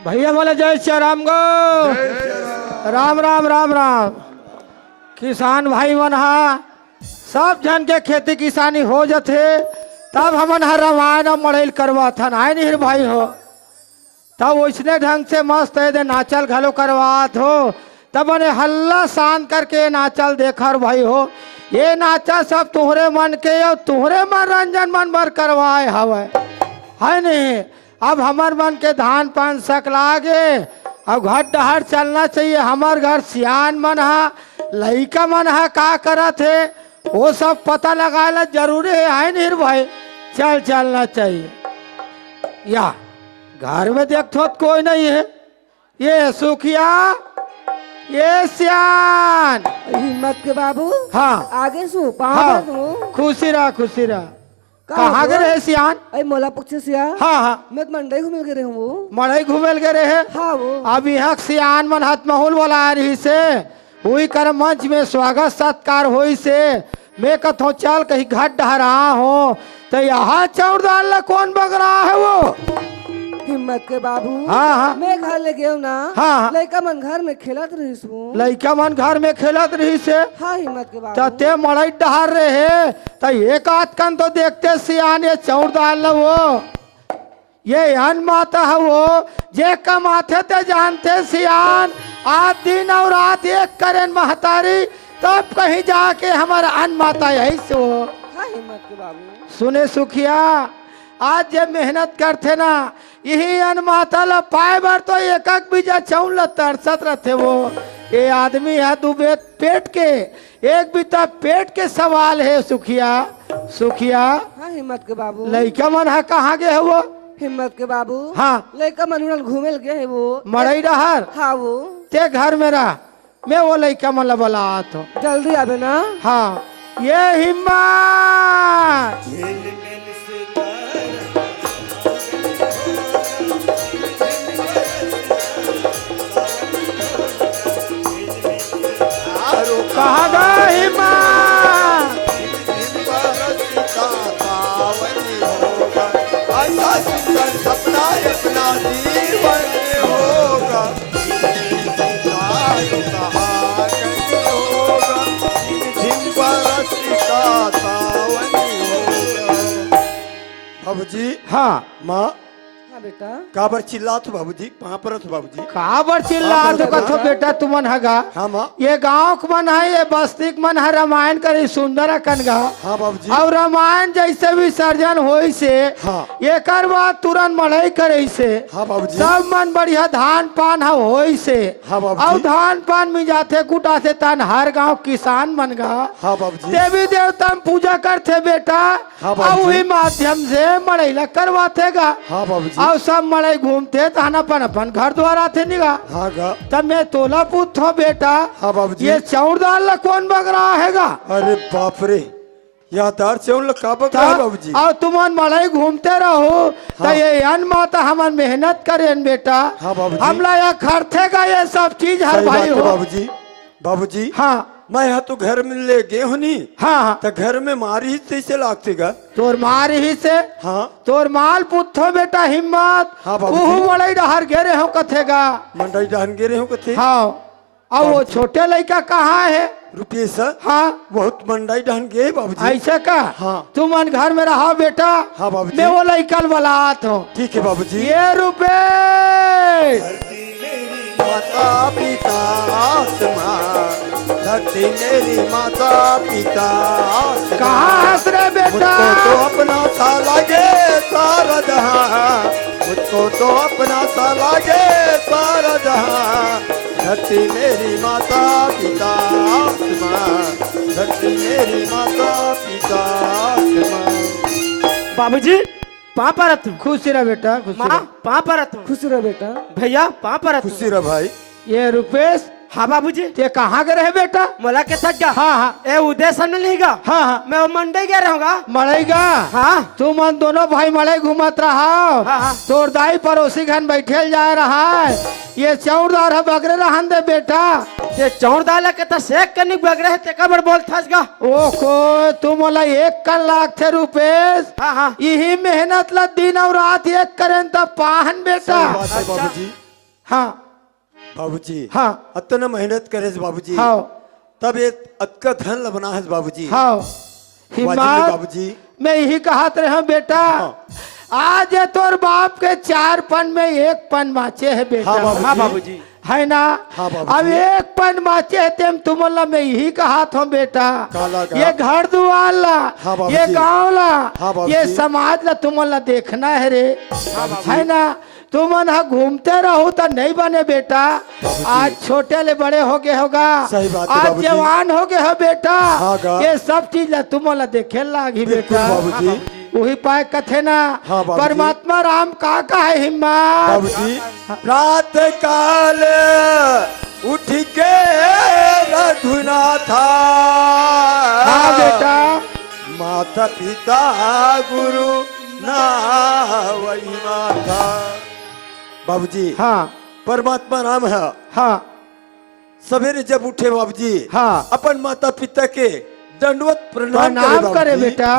भैया बोले जय श्री राम गो। राम राम राम राम। किसान भाई मन हा सब जन के खेती किसानी हो जाते तब हमन हर रामायण मड़ैल करवा था आए नहीं भाई हो तब वैसने ढंग से मस्त है दे नाचल घलो करवात हो तब मैंने हल्ला शांत करके नाचल देखर भाई हो ये नाचा सब तुहरे मन के और तुहरे मनोरंजन मन भर करवाए हवे है नहीं। अब हमार मन के धान पान सक लागे अब घर डहर चलना चाहिए। हमार घर सियान मन हा लइका मन हा का करत है वो सब पता लगाना जरूरी है नहीं भाई। चल चलना चाहिए या घर में देखो तो कोई नहीं है। ये सुखिया ये सियान हिम्मत के बाबू। हाँ आगे सु हाँ खुशी रहा खुशी रहा। कहाँ गए रहे सियान? अरे मोला पुछ सिया। हाँ हाँ मैं तो मंडई घूमे गए हूँ। मड़ई घूमेल गए रहे। हाँ वो अब यहाँ सियान मन हाथ महूल वाला आ रही से हुई कर मंच में स्वागत सत्कार हुई से मैं कथो चल कहीं घट डहरा हो तो यहाँ चौड़ डाल कौन बग रहा है वो। हिम्मत के बाबू। हाँ हाँ मैं घर ले गया ना। हाँ, हाँ। लड़का मन घर में खेलत रही हूँ। लड़का मन घर में खेलत रही से हाँ हिम्मत के बाबू। तते मड़ई डहर रहे तो एक आध कन तो देखते सियान ये चौड़ डाल वो ये अन माता है वो जे कमाते थे जानते सियान आज दिन और रात एक करें महतारी तब कहीं जाके हमारा अन माता यही से हो। हाँ हिम्मत के बाबू। सुने सुखिया आज जब मेहनत करते ना यही अन माता ला पाए बार तो एक एक बीजा चौन ला तरसत रहते वो। ये आदमी है दो पेट के एक बीता पेट के सवाल है सुखिया सुखिया। हाँ हिम्मत के बाबू। लड़का मन है कहाँ गए है वो? हिम्मत के बाबू। हाँ लड़का मन घूमे गए है वो। मड़ई डहर हाँ वो ते घर में रह मैं वो लड़का मन बोला तो जल्दी आवे ना। हाँ ये हिम्मत कहाँ गया हिम्मत सपना अपना जीवन होगा बाबूजी। हाँ माँ हाँ बेटा। काबर चिल्लात हो बाबूजी कहाँ पर हो बाबूजी? काबर चिल्ला तो कथो बेटा तुमन हगा हाँ माँ। ये गांव के मन है ये बस्ती के मन है रामायण करे सुंदर कनगा। हाँ बाबूजी। और रामायण जैसे विसर्जन होई से हाँ। ये कर बाद तुरंत मड़ई करे से हाँ बाबूजी। सब मन बढ़िया धान पान होई से। हाँ बाबूजी। और धान पान में जाते कुटा से तन हर गांव किसान बन गा। हाँ बाबूजी। देवी देवता में पूजा करते बेटा। हाँ बाबूजी। और वही माध्यम से मड़ई ला करवाते गा। हाँ बाबूजी। और सब मड़ई घूमते तहन अपन अपन घर द्वार आते निगा। हाँ गा। तब मैं तोला पूछ हो बेटा। हाँ बाबूजी। ये चौड़ दाल ला कौन बग रहा हैगा? अरे बाप रे यहाँ दार चौन लोग का बग रहा है बाबूजी। और तुमन मड़ई घूमते रहो तो हाँ। ये अन माता हमन मेहनत करें बेटा। हाँ बाबूजी। हमला यह खर्चेगा ये सब चीज हर सही बात भाई है हो। बाबूजी। बाबूजी हाँ मैं यहाँ तो घर में ले गए हो नी हाँ हाँ तो घर में मारी ही कैसे लागते गा? तोर मार ही से हाँ तोर माल पुथो बेटा हिम्मत। हाँ बाबूजी। उहु मड़ई डहर घेरे हो कथेगा। मंडई डहन गे रहे हो कथे? हाँ और वो छोटे लड़का कहाँ है? रुपये सर हाँ बहुत मंडाई डहन गए बाबूजी। ऐसे का हाँ। तुम मन घर में रहा बेटा। हाँ बाबूजी। मैं वो लड़कल वाला आत हूँ। ठीक है बाबूजी। ये रुपए माता पिता आसमां धरती मेरी माता पिता आसमां। कहाँ हंस रहे बेटा? मुझको तो अपना सा लागे सारा जहां मुझको तो अपना सा लागे सारा जहां धरती मेरी माता पिता आसमां धरती मेरी माता पिता आसमां। बाबूजी पा परत खुश रह बेटा खुश माँ रह। पा परत खुश रह बेटा। भैया पा परत खुशी रह भाई। ये रुपेश हाँ बाबूजी ते कहाँ गए रहे बेटा? मोला के थक गया। हाँ हाँ ए उदय सन नहीं गा। हाँ हाँ मैं वो मंडई गया रहूंगा। मड़ेगा। हाँ तू मन दोनों भाई मड़े घूमत रहा। हाँ, हाँ। तोर दाई पड़ोसी घन बैठे जा रहा है। ये चौड़दार है बगरे रहन दे बेटा। ये चौड़ डाले के तो सेक कनी बग रहे ते कबर बोल थस गा। ओहो तू मोला 1 लाख थे रुपेश। हाँ हाँ यही मेहनत ला दिन और रात एक करें तब पाहन बेटा। सही बात है बाबूजी। हाँ बाबूजी हाँ अतना मेहनत करे बाबूजी हाँ तब ये अक्का धन ल बना है बाबूजी हाँ वाजिब हिम्मत बाबूजी मैं यही कहत रहे बेटा आज ये तोर बाप के 4 पन में 1 पन माचे है बेटा हाँ बाबूजी। हाँ बाबूजी है ना हाँ बाबूजी। अब 1 पन माचे है तेम तुमला मैं यही कहत हूँ बेटा काला का। ये घर दुआर ला हाँ बाबूजी। ये गाँव ला हाँ बाबूजी। ये समाज ला तुमला देखना है रे है ना तुमन हा घूमते रहो तो नहीं बने बेटा आज छोटे ले बड़े हो गए होगा सही बात है आज बाबूजी। जवान हो गए हो बेटा हाँ गा। ये सब चीज ला तुमला देखे लागी बिल्कुल बेटा बाबूजी वही पाए कथे ना हाँ बाबूजी। परमात्मा राम का है हिम्मत बाबूजी रात काल उठ के रघुना था हाँ बेटा माता पिता गुरु ना वही माता बाबूजी हाँ परमात्मा राम है हाँ सवेरे जब उठे बाबूजी हाँ अपन माता पिता के दंडवत प्रणाम प्रणाम करे बाबूजी। बेटा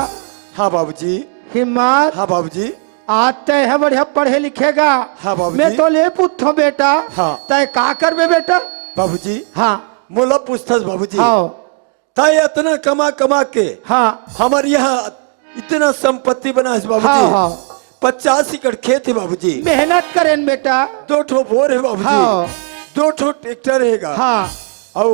हाँ बाबूजी हिम्मत हाँ बाबूजी आते है बढ़िया पढ़े लिखेगा हाँ बाबूजी। मैं तो ले पूछो बेटा हाँ। तय का करबे बेटा बाबूजी हाँ मोला पूछतस बाबूजी हाँ ताई इतना कमा कमा के हाँ हमारे यहाँ इतना संपत्ति बना है हाँ बाबूजी हाँ 50 एकड़ खेत है बाबूजी मेहनत करें बेटा 2 ठो बोर है हाँ। बाबूजी 2 ठो ट्रैक्टर रहेगा हाँ और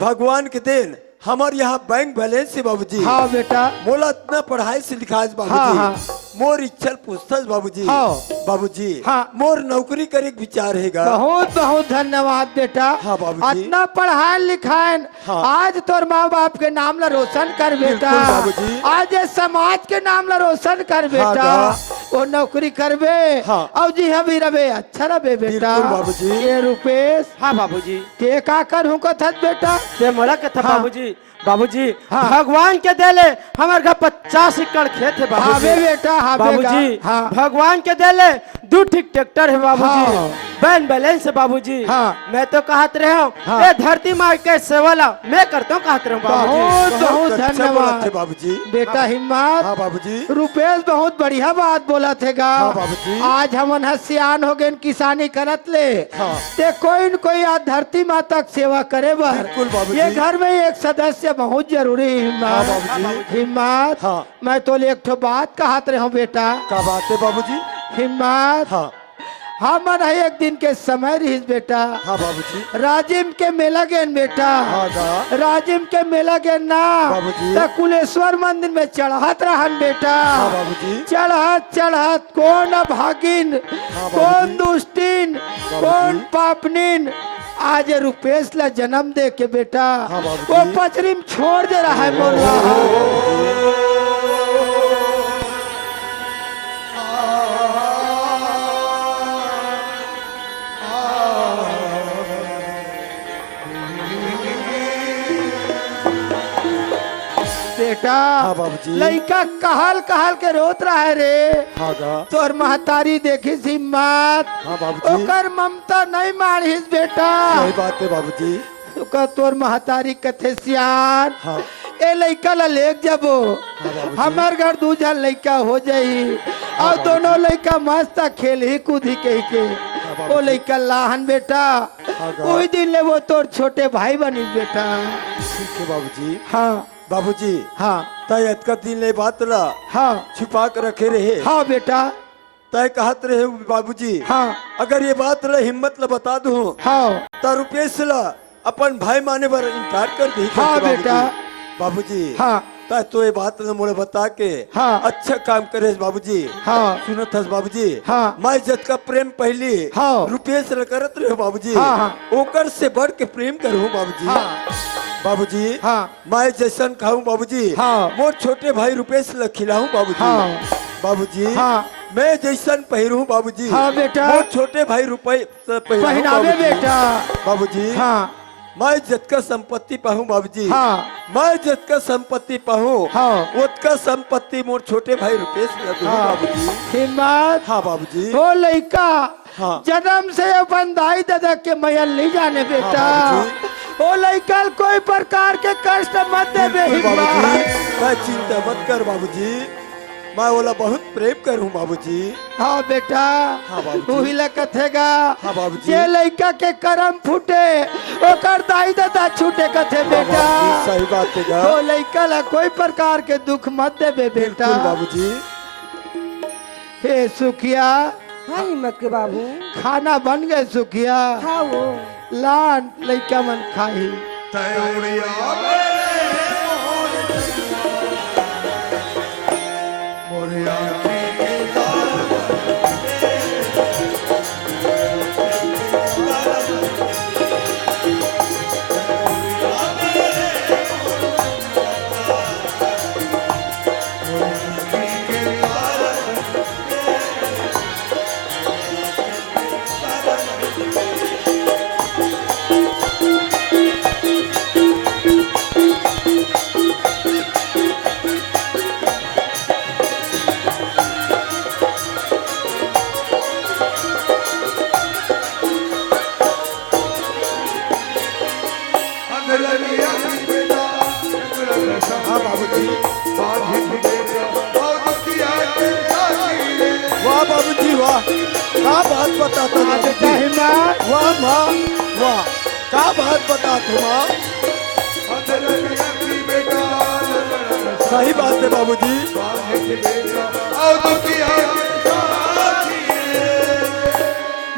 भगवान के देन हमारे यहाँ बैंक बैलेंस है बाबूजी हाँ बेटा मोला इतना पढ़ाई से लिखा है बाबूजी हाँ, हाँ। मोर इच्छा पुस्तक बाबूजी हाँ। बाबूजी हाँ। मोर नौकरी करे के विचार हैगा बहुत बहुत धन्यवाद बेटा हाँ, बाबूजी। इतना पढ़ाए लिखाए हाँ। आज तोर माँ बाप के नाम ला रोशन कर बेटा बिल्कुल बाबूजी। आज ये समाज के नाम ला रोशन कर बेटा गा। वो नौकरी करबे हाँ। और जी हाँ भी रबे अच्छा रबे बेटा बिल्कुल बाबूजी। ये रुपेश हाँ बाबूजी ते का कर हूँ कथत बेटा ते मोला कथा हाँ। बाबूजी बाबूजी हाँ। भगवान के देले हमारे घर 50 एकड़ खेत है हाँ बाबूजी बे बेटा हाँ बाबूजी हाँ भगवान के देले 2 ठीक ट्रैक्टर है बाबूजी हाँ। बैंक बैलेंस है बाबूजी हाँ। मैं तो कहत रहे हूँ हाँ। ये धरती माँ के सेवाला मैं करता हूँ कहत रहे हूँ बाबूजी बहुत बहुत अच्छा बोला थे धन्यवाद बाबूजी बेटा हिम्मत हाँ बाबूजी रुपेश बहुत बढ़िया बात बोला थे गा हाँ, बाबूजी। आज हमन हसियान हो गए किसानी करत ले हाँ। ते कोई न कोई आज धरती माता के सेवा करे बर बिल्कुल बाबूजी। ये घर में एक सदस्य बहुत जरूरी है हाँ, हिम्मत बाबूजी। हिम्मत हाँ। मैं तो एक ठो बात कहत रहे हूँ बेटा क्या बात है बाबूजी हिम्मत हाँ हमन है एक दिन के समय रही बेटा हाँ बाबूजी राजिम के मेला गेन बेटा हाँ गा राजिम के मेला गेन ना बाबूजी। त कुलेश्वर मंदिर में चढ़त रहन बेटा हाँ बाबूजी चढ़त चढ़त कौन भागिन कौन दुष्टिन कौन पापनिन आज रुपेश ला जन्म दे के बेटा हाँ, बाबूजी। वो पचरी में छोड़ दे रहा है बोल रहा है बेटा हाँ, बाबूजी। लड़का कहल कहल के रोत रहा है रे हाँ गा तोर महतारी देखी हिम्मत हाँ बाबूजी ओकर ममता नहीं मारिस बेटा सही बात है बाबूजी ओकर तोर महतारी कथे सियान हाँ ए लड़का ला लेक जबो बाबूजी। हमार घर 2 जन लड़का हो जाई और दोनों लड़का मस्त खेल ही कूद ही के बाबूजी। वो लड़का लाहन बेटा हाँ, गा। वही दिन ले वो तोर छोटे भाई बनी बेटा ठीक है बाबूजी हाँ बाबूजी हाँ तय का दिन ले बात ला हाँ छुपा कर रखे रहे हाँ बेटा तय कहत रहे बाबूजी हाँ अगर ये बात ला हिम्मत ला बता दूं हाँ तो रुपेश ला अपन भाई माने पर इनकार कर दी हाँ, बेटा। बाबूजी हाँ ता तो ये बात ला मोड़े बता के हाँ। अच्छा काम करे बाबूजी हाँ सुनत हस बाबूजी हाँ। मैं जत का प्रेम पहली हाँ। रुपेश ला करत रहे बाबूजी हाँ, हाँ। ओकर से बढ़ के प्रेम करूं बाबूजी हाँ बाबूजी हाँ मैं जैसन खाऊं बाबूजी हाँ। मोर छोटे भाई रुपेश ला खिलाऊं बाबूजी हाँ। बाबूजी हाँ। मैं जैसन पहिरूं बाबूजी हाँ, बेटा। मोर छोटे भाई रुपए पहनावे बेटा बाबूजी हाँ मैं जतका संपत्ति पाहूं बाबूजी हाँ मैं जतका संपत्ति पाहूं हाँ। उतका संपत्ति मोर छोटे भाई रुपेश ला दूं हाँ बाबूजी हिम्मत हाँ बाबूजी वो लड़का हाँ। जन्म से अपन दाई दादा के मैल नहीं जाने बेटा हाँ, वो लड़का कोई प्रकार के कष्ट मत दे बे बिल्कुल बाबूजी हिम्मत मैं चिंता मत कर बाबूजी मैं बोला बहुत प्रेम करूं बाबूजी। हाँ बेटा, हाँ बाबूजी। वही ला कथेगा। हाँ बाबूजी। जे लड़का के करम फूटे ओकर दाई दादा छूटे कथे बेटा। बाबूजी, सही बात है गा। वो लड़का ला कोई प्रकार के दुख मत देबे बेटा। बिल्कुल बाबूजी। हे सुखिया, हाँ हिम्मत के बाबू। खाना बन गए सुखिया। हाँ वो लान लड़का मन खाई। हाँ बाबूजी। वाह बाबूजी वाह, क्या बात बताता हाँ बेटा हिम्मत। वाह माँ वाह, क्या बात बता तू माँ। सही बात है बाबूजी।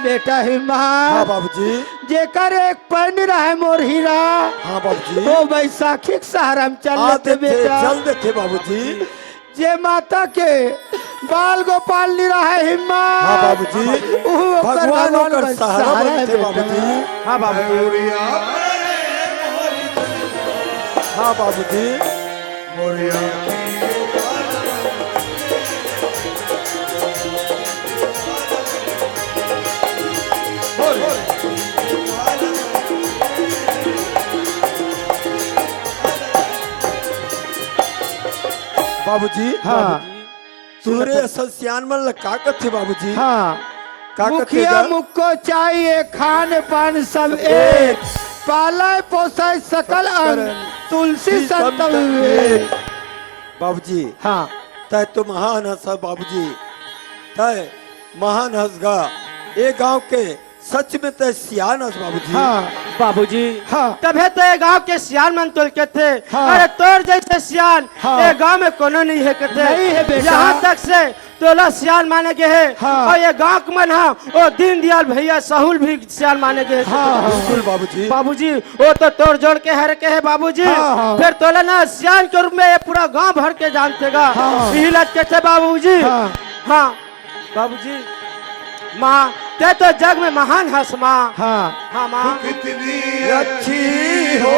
बेटा हाँ हिम्मत, बाबूजी। जेकर एक पैन रहे मोर हीरा, हाँ बाबूजी। वो बैसाखी के सहारा में चल आते लेते थे, बेटा। चल देते बाबूजी। जे माता के बाल गोपाल नी रहे हिम्मत। हाँ बाबूजी। भगवान ओकर सहारा बनते बाबूजी। हाँ बाबूजी। हाँ बाबूजी। बाबूजी। हाँ सूर्य असल सियान मन का कथे बाबूजी। हाँ, का मुखिया कथेगा? मुक्को चाहिए खान पान सब एक, पालय पोसय सकल अंग, तुलसी संत विवेक। बाबूजी हाँ तय तो महान हंस बाबूजी, तय महान हंस गा। ये गांव के सच में तय सियान हंस बाबूजी। हाँ बाबूजी। हाँ तभे तो ये गांव के सियान मन तोल के थे। हाँ। अरे तोर जैसे सियान हाँ। ये गांव में कोनो नहीं है कहते। नहीं है बेटा। यहाँ तक से तोला सियान माने गए है। हाँ। और ये गांव के मन हाँ, वो दीनदयाल भैया सहूल भी सियान माने गए। हाँ बिल्कुल बाबूजी। बाबूजी वो तो तोड़ जोड़ के हर के है बाबूजी। हाँ, हाँ। फिर तोला ना सियान के रूप में ये पूरा गांव भर के जानतेगा। हाँ। यही लग के थे बाबूजी। हाँ। हाँ बाबूजी। माँ ते तो जग में महान हंस माँ। हाँ हाँ माँ। कितनी अच्छी हो,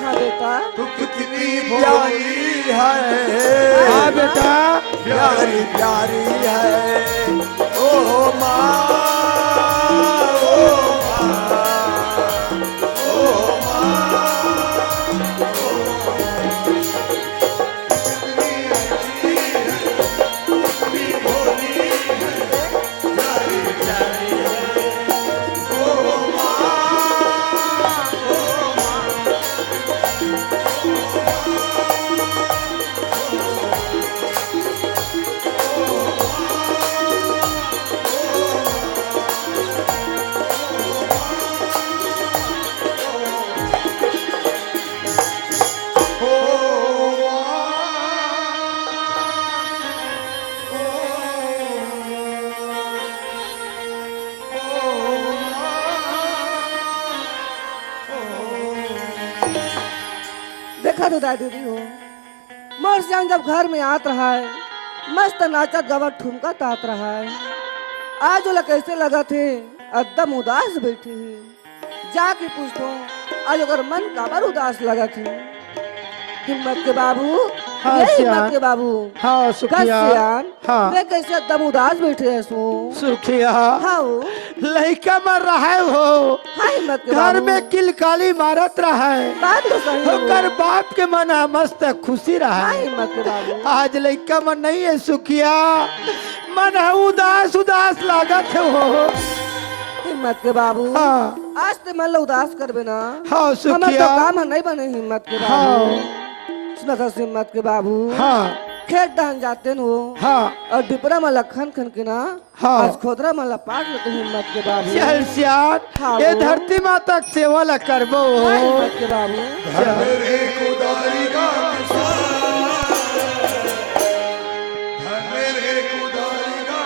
हाँ बेटा। तू कितनी प्यारी है। हाँ बेटा। प्यारी प्यारी है। ओ माँ, ओ देखा तो दादी हो, मोर सियान जब घर में आत रहा है, मस्त नाचत गवत ठुमका तात रहा है। आज वाला कैसे लगा थे, एकदम उदास बैठे है। जाके पूछो आज अगर मन काबर उदास लगा थे। हिम्मत के बाबू। हाँ, ये सियान। हिम्मत के बाबू। हाँ कस सुखिया। सियान। हाँ मैं कैसे एकदम उदास बैठे है सो। सुखिया। हाँ लड़का मर रहा है वो, हाँ हिम्मत के घर बाबू। में किलकाली मारत रहा है। बात तो सही है। ओकर बाप के मन मस्त खुशी रहा हाँ है। हिम्मत के बाबू। आज लड़का मन नहीं है सुखिया, मन है उदास उदास लागत है वो। हिम्मत के बाबू। हाँ आज ते मन ला उदास करबे ना। हाँ हमार तो सुखिया। काम है नहीं बने हिम्मत के बाबू। हाँ सुना था हिम्मत के बाबू। हाँ खेत दहन जाते न वो हाँ और डिपरा में लखन खन के ना हाँ। आज खोदरा में लपाट लेते हिम्मत के बाबू चल सियान हाँ ये वो। धरती माता के सेवा ला करबो हाँ, हिम्मत के बाबू रे कुदारी का किसान, धन रे कुदारी का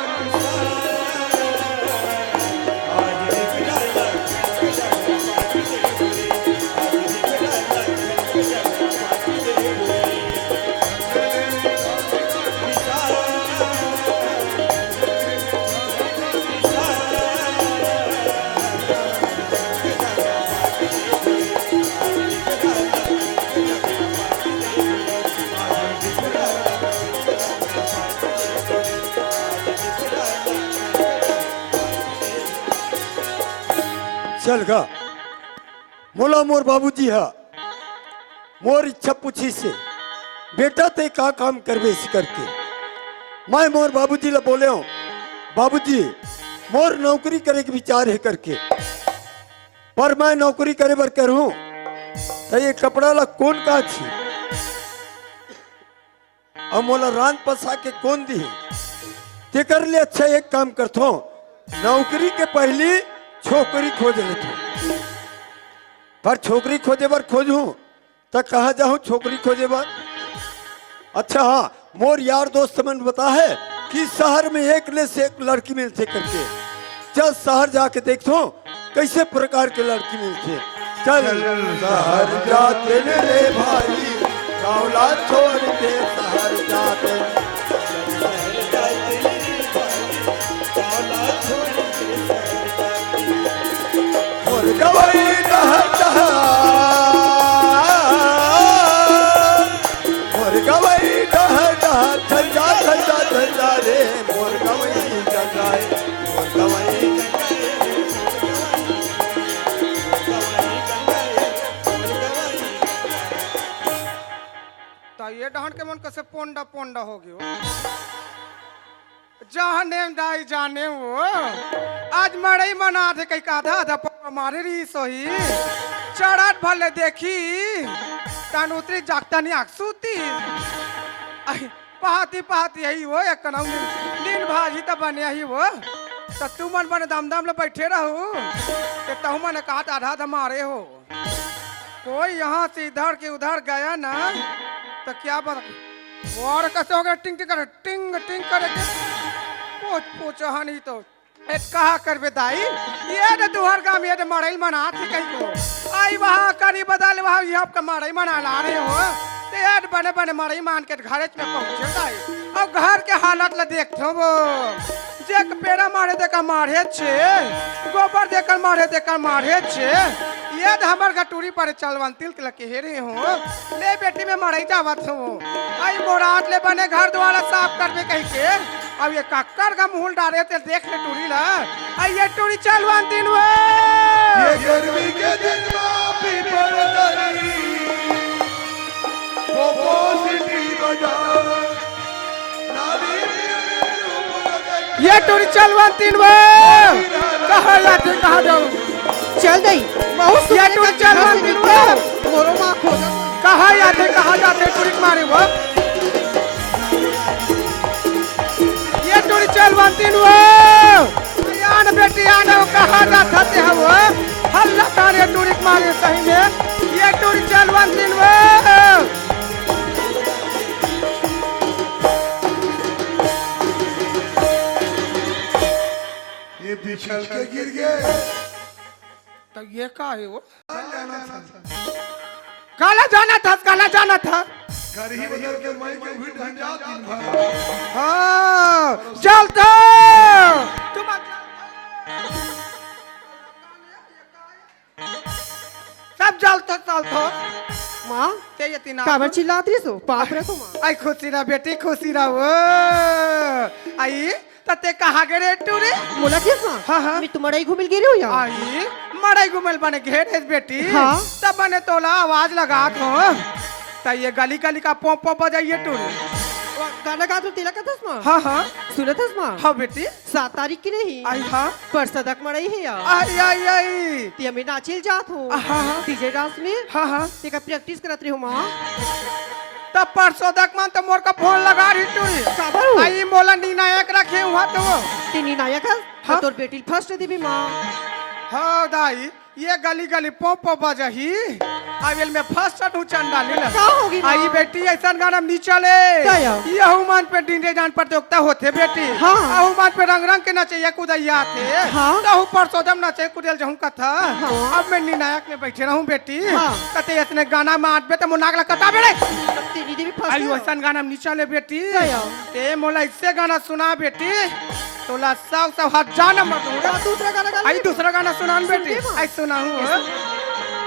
चल गा मोला मोर बाबूजी हा मोर इच्छा पूछी से बेटा ते का काम करबे इस करके मैं मोर बाबूजी ला बोले हूँ बाबूजी मोर नौकरी करे के विचार है करके पर मैं नौकरी करे बर करूँ तो ये कपड़ा ला कौन का छी और मोला रान पसा के कौन दी ते कर ले अच्छा एक काम करतो नौकरी के पहली छोकरी खोज लेते पर छोकरी खोजे बर खोजूं तो कहा जाऊं छोकरी खोजे बर अच्छा हाँ मोर यार दोस्त मन बता है कि शहर में एक ले से एक लड़की मिलते करके चल शहर जाके देखो कैसे प्रकार के लड़की मिलते चल शहर जाते रे भाई गावला छोड़ के शहर जाते मोर गवई डहर डहर मोर गवई डहर डहर ठंडा ठंडा ठंडा रे मोर गवई ठंडा मोर गवई तो ये डहन के मन कैसे पोंडा पोंडा हो गयो जाने दाई जाने वो आज मड़ई मना थे कई आधा आधा मारे रही सोही चढ़ाट भले देखी कान उतरी जागता नहीं आकसूती पहाती पहाती है वो एक कनाऊ नील भाजी तो बने ही वो तो तू मन बने दम दम ले बैठे रहो कि तहु मन कहा आधा आधा मारे हो कोई यहाँ से इधर के उधर गया ना तो क्या बात और कैसे हो गया टिंग टिंग करे टिंग टिंग करे पोच पोच हानि तो एक कहा कर बेदाई ये तो दुहर गांव ये तो मड़ई मना थी कहीं को आई वहाँ करी बदल वहाँ ये आपका मड़ई मना ला रहे हो तो यार बने बने मड़ई मान के घर में पहुँचे दाई अब घर के हालत ला देखते वो जे पेड़ा मारे देखा मारे छे गोबर देकर मारे छे ये तो हमार गटूरी पर चलवन तिल के लके हेरे हो ले बेटी में मड़ई जावत हो आई मोरात ले बने घर द्वारा साफ करबे कह के अब ये कक्कर का मुंह डाले ते देख ले टूरी ला आई ये टूरी चलवन दिन वो ये गर्मी के दिन में पीपर दरी वो सिटी बाजार नाली ये टूरी चलवन दिन वो कहाँ जाते कहाँ जाओ चल गई बहुत ये टूरी चलवन दिन वो मोरो माँ खोदा कहाँ जाते टूरी मारे वो ये टूरी चलवन दिन वो आन बेटी आने वो कहाँ जाता थे वो हल्ला तारे टूरी मारे सही में ये टूरी चलवन दिन वो ये बिछल के गिर गए तो ये का है वो काला जाना था गरीब बदल के मई के भी ढंजा दिन भर हाँ चलता तुम सब चलता माँ ते ये तीन काबर चिल्लाती सो पाप रे तो माँ आई खुशी रहा बेटी खुशी रहा वो आई तते कहाँ गए टूरे मोला किस माँ हाँ हाँ मैं तुम्हारा ही घूमिल गिरी हो यहाँ आई मड़ाई घुमल बने घेरे बेटी हाँ। तब बने तोला आवाज लगा तो ये गली गली का पोप पोप बजाइए टूरे गाना गा तो तिलक का माँ हाँ हाँ सुनत हस माँ हाँ बेटी 7 तारीख की नहीं आई हाँ पर सदक मड़ई है यार आई आई आई ती हमें नाचिल जात हो हाँ हाँ डीजे डांस में हाँ हाँ ते का प्रैक्टिस करत रही हो माँ तब परसों तक मन तो मोर का फोन लगा रही टूरी काबर हो आई मोला नीना एक रखे हुआ तो तीनी नायक है हाँ? तोर बेटी फर्स्ट देवी माँ हाँ दाई ये गली गली पोप बजही आवेल में फर्स्ट हूँ चंदा लीला का होगी माँ? आई बेटी ऐसा गाना नीचे ले क्या? ये हुमान पे डीजे डांस प्रतियोगिता होते बेटी हाँ। हुमान पे रंग रंग के नचे कुदैया थे हाँ। तो परसों जब नचे कुदेल जाऊँ कथा हाँ। अब मैं निर्णायक में बैठे रहूँ बेटी हाँ। कते इसने गाना में आठ तो मुनागला कटा बेड़े तीनी देवी फर्स्ट आई ऐसा गाना नीचे ले बेटी क्या? ते मोला इससे गाना सुना बेटी तोला सब सब हजार नंबर दूंगा दूसरा गाना गा आई दूसरा गाना सुना बेटी सुन दे माँ। आई सुना हूँ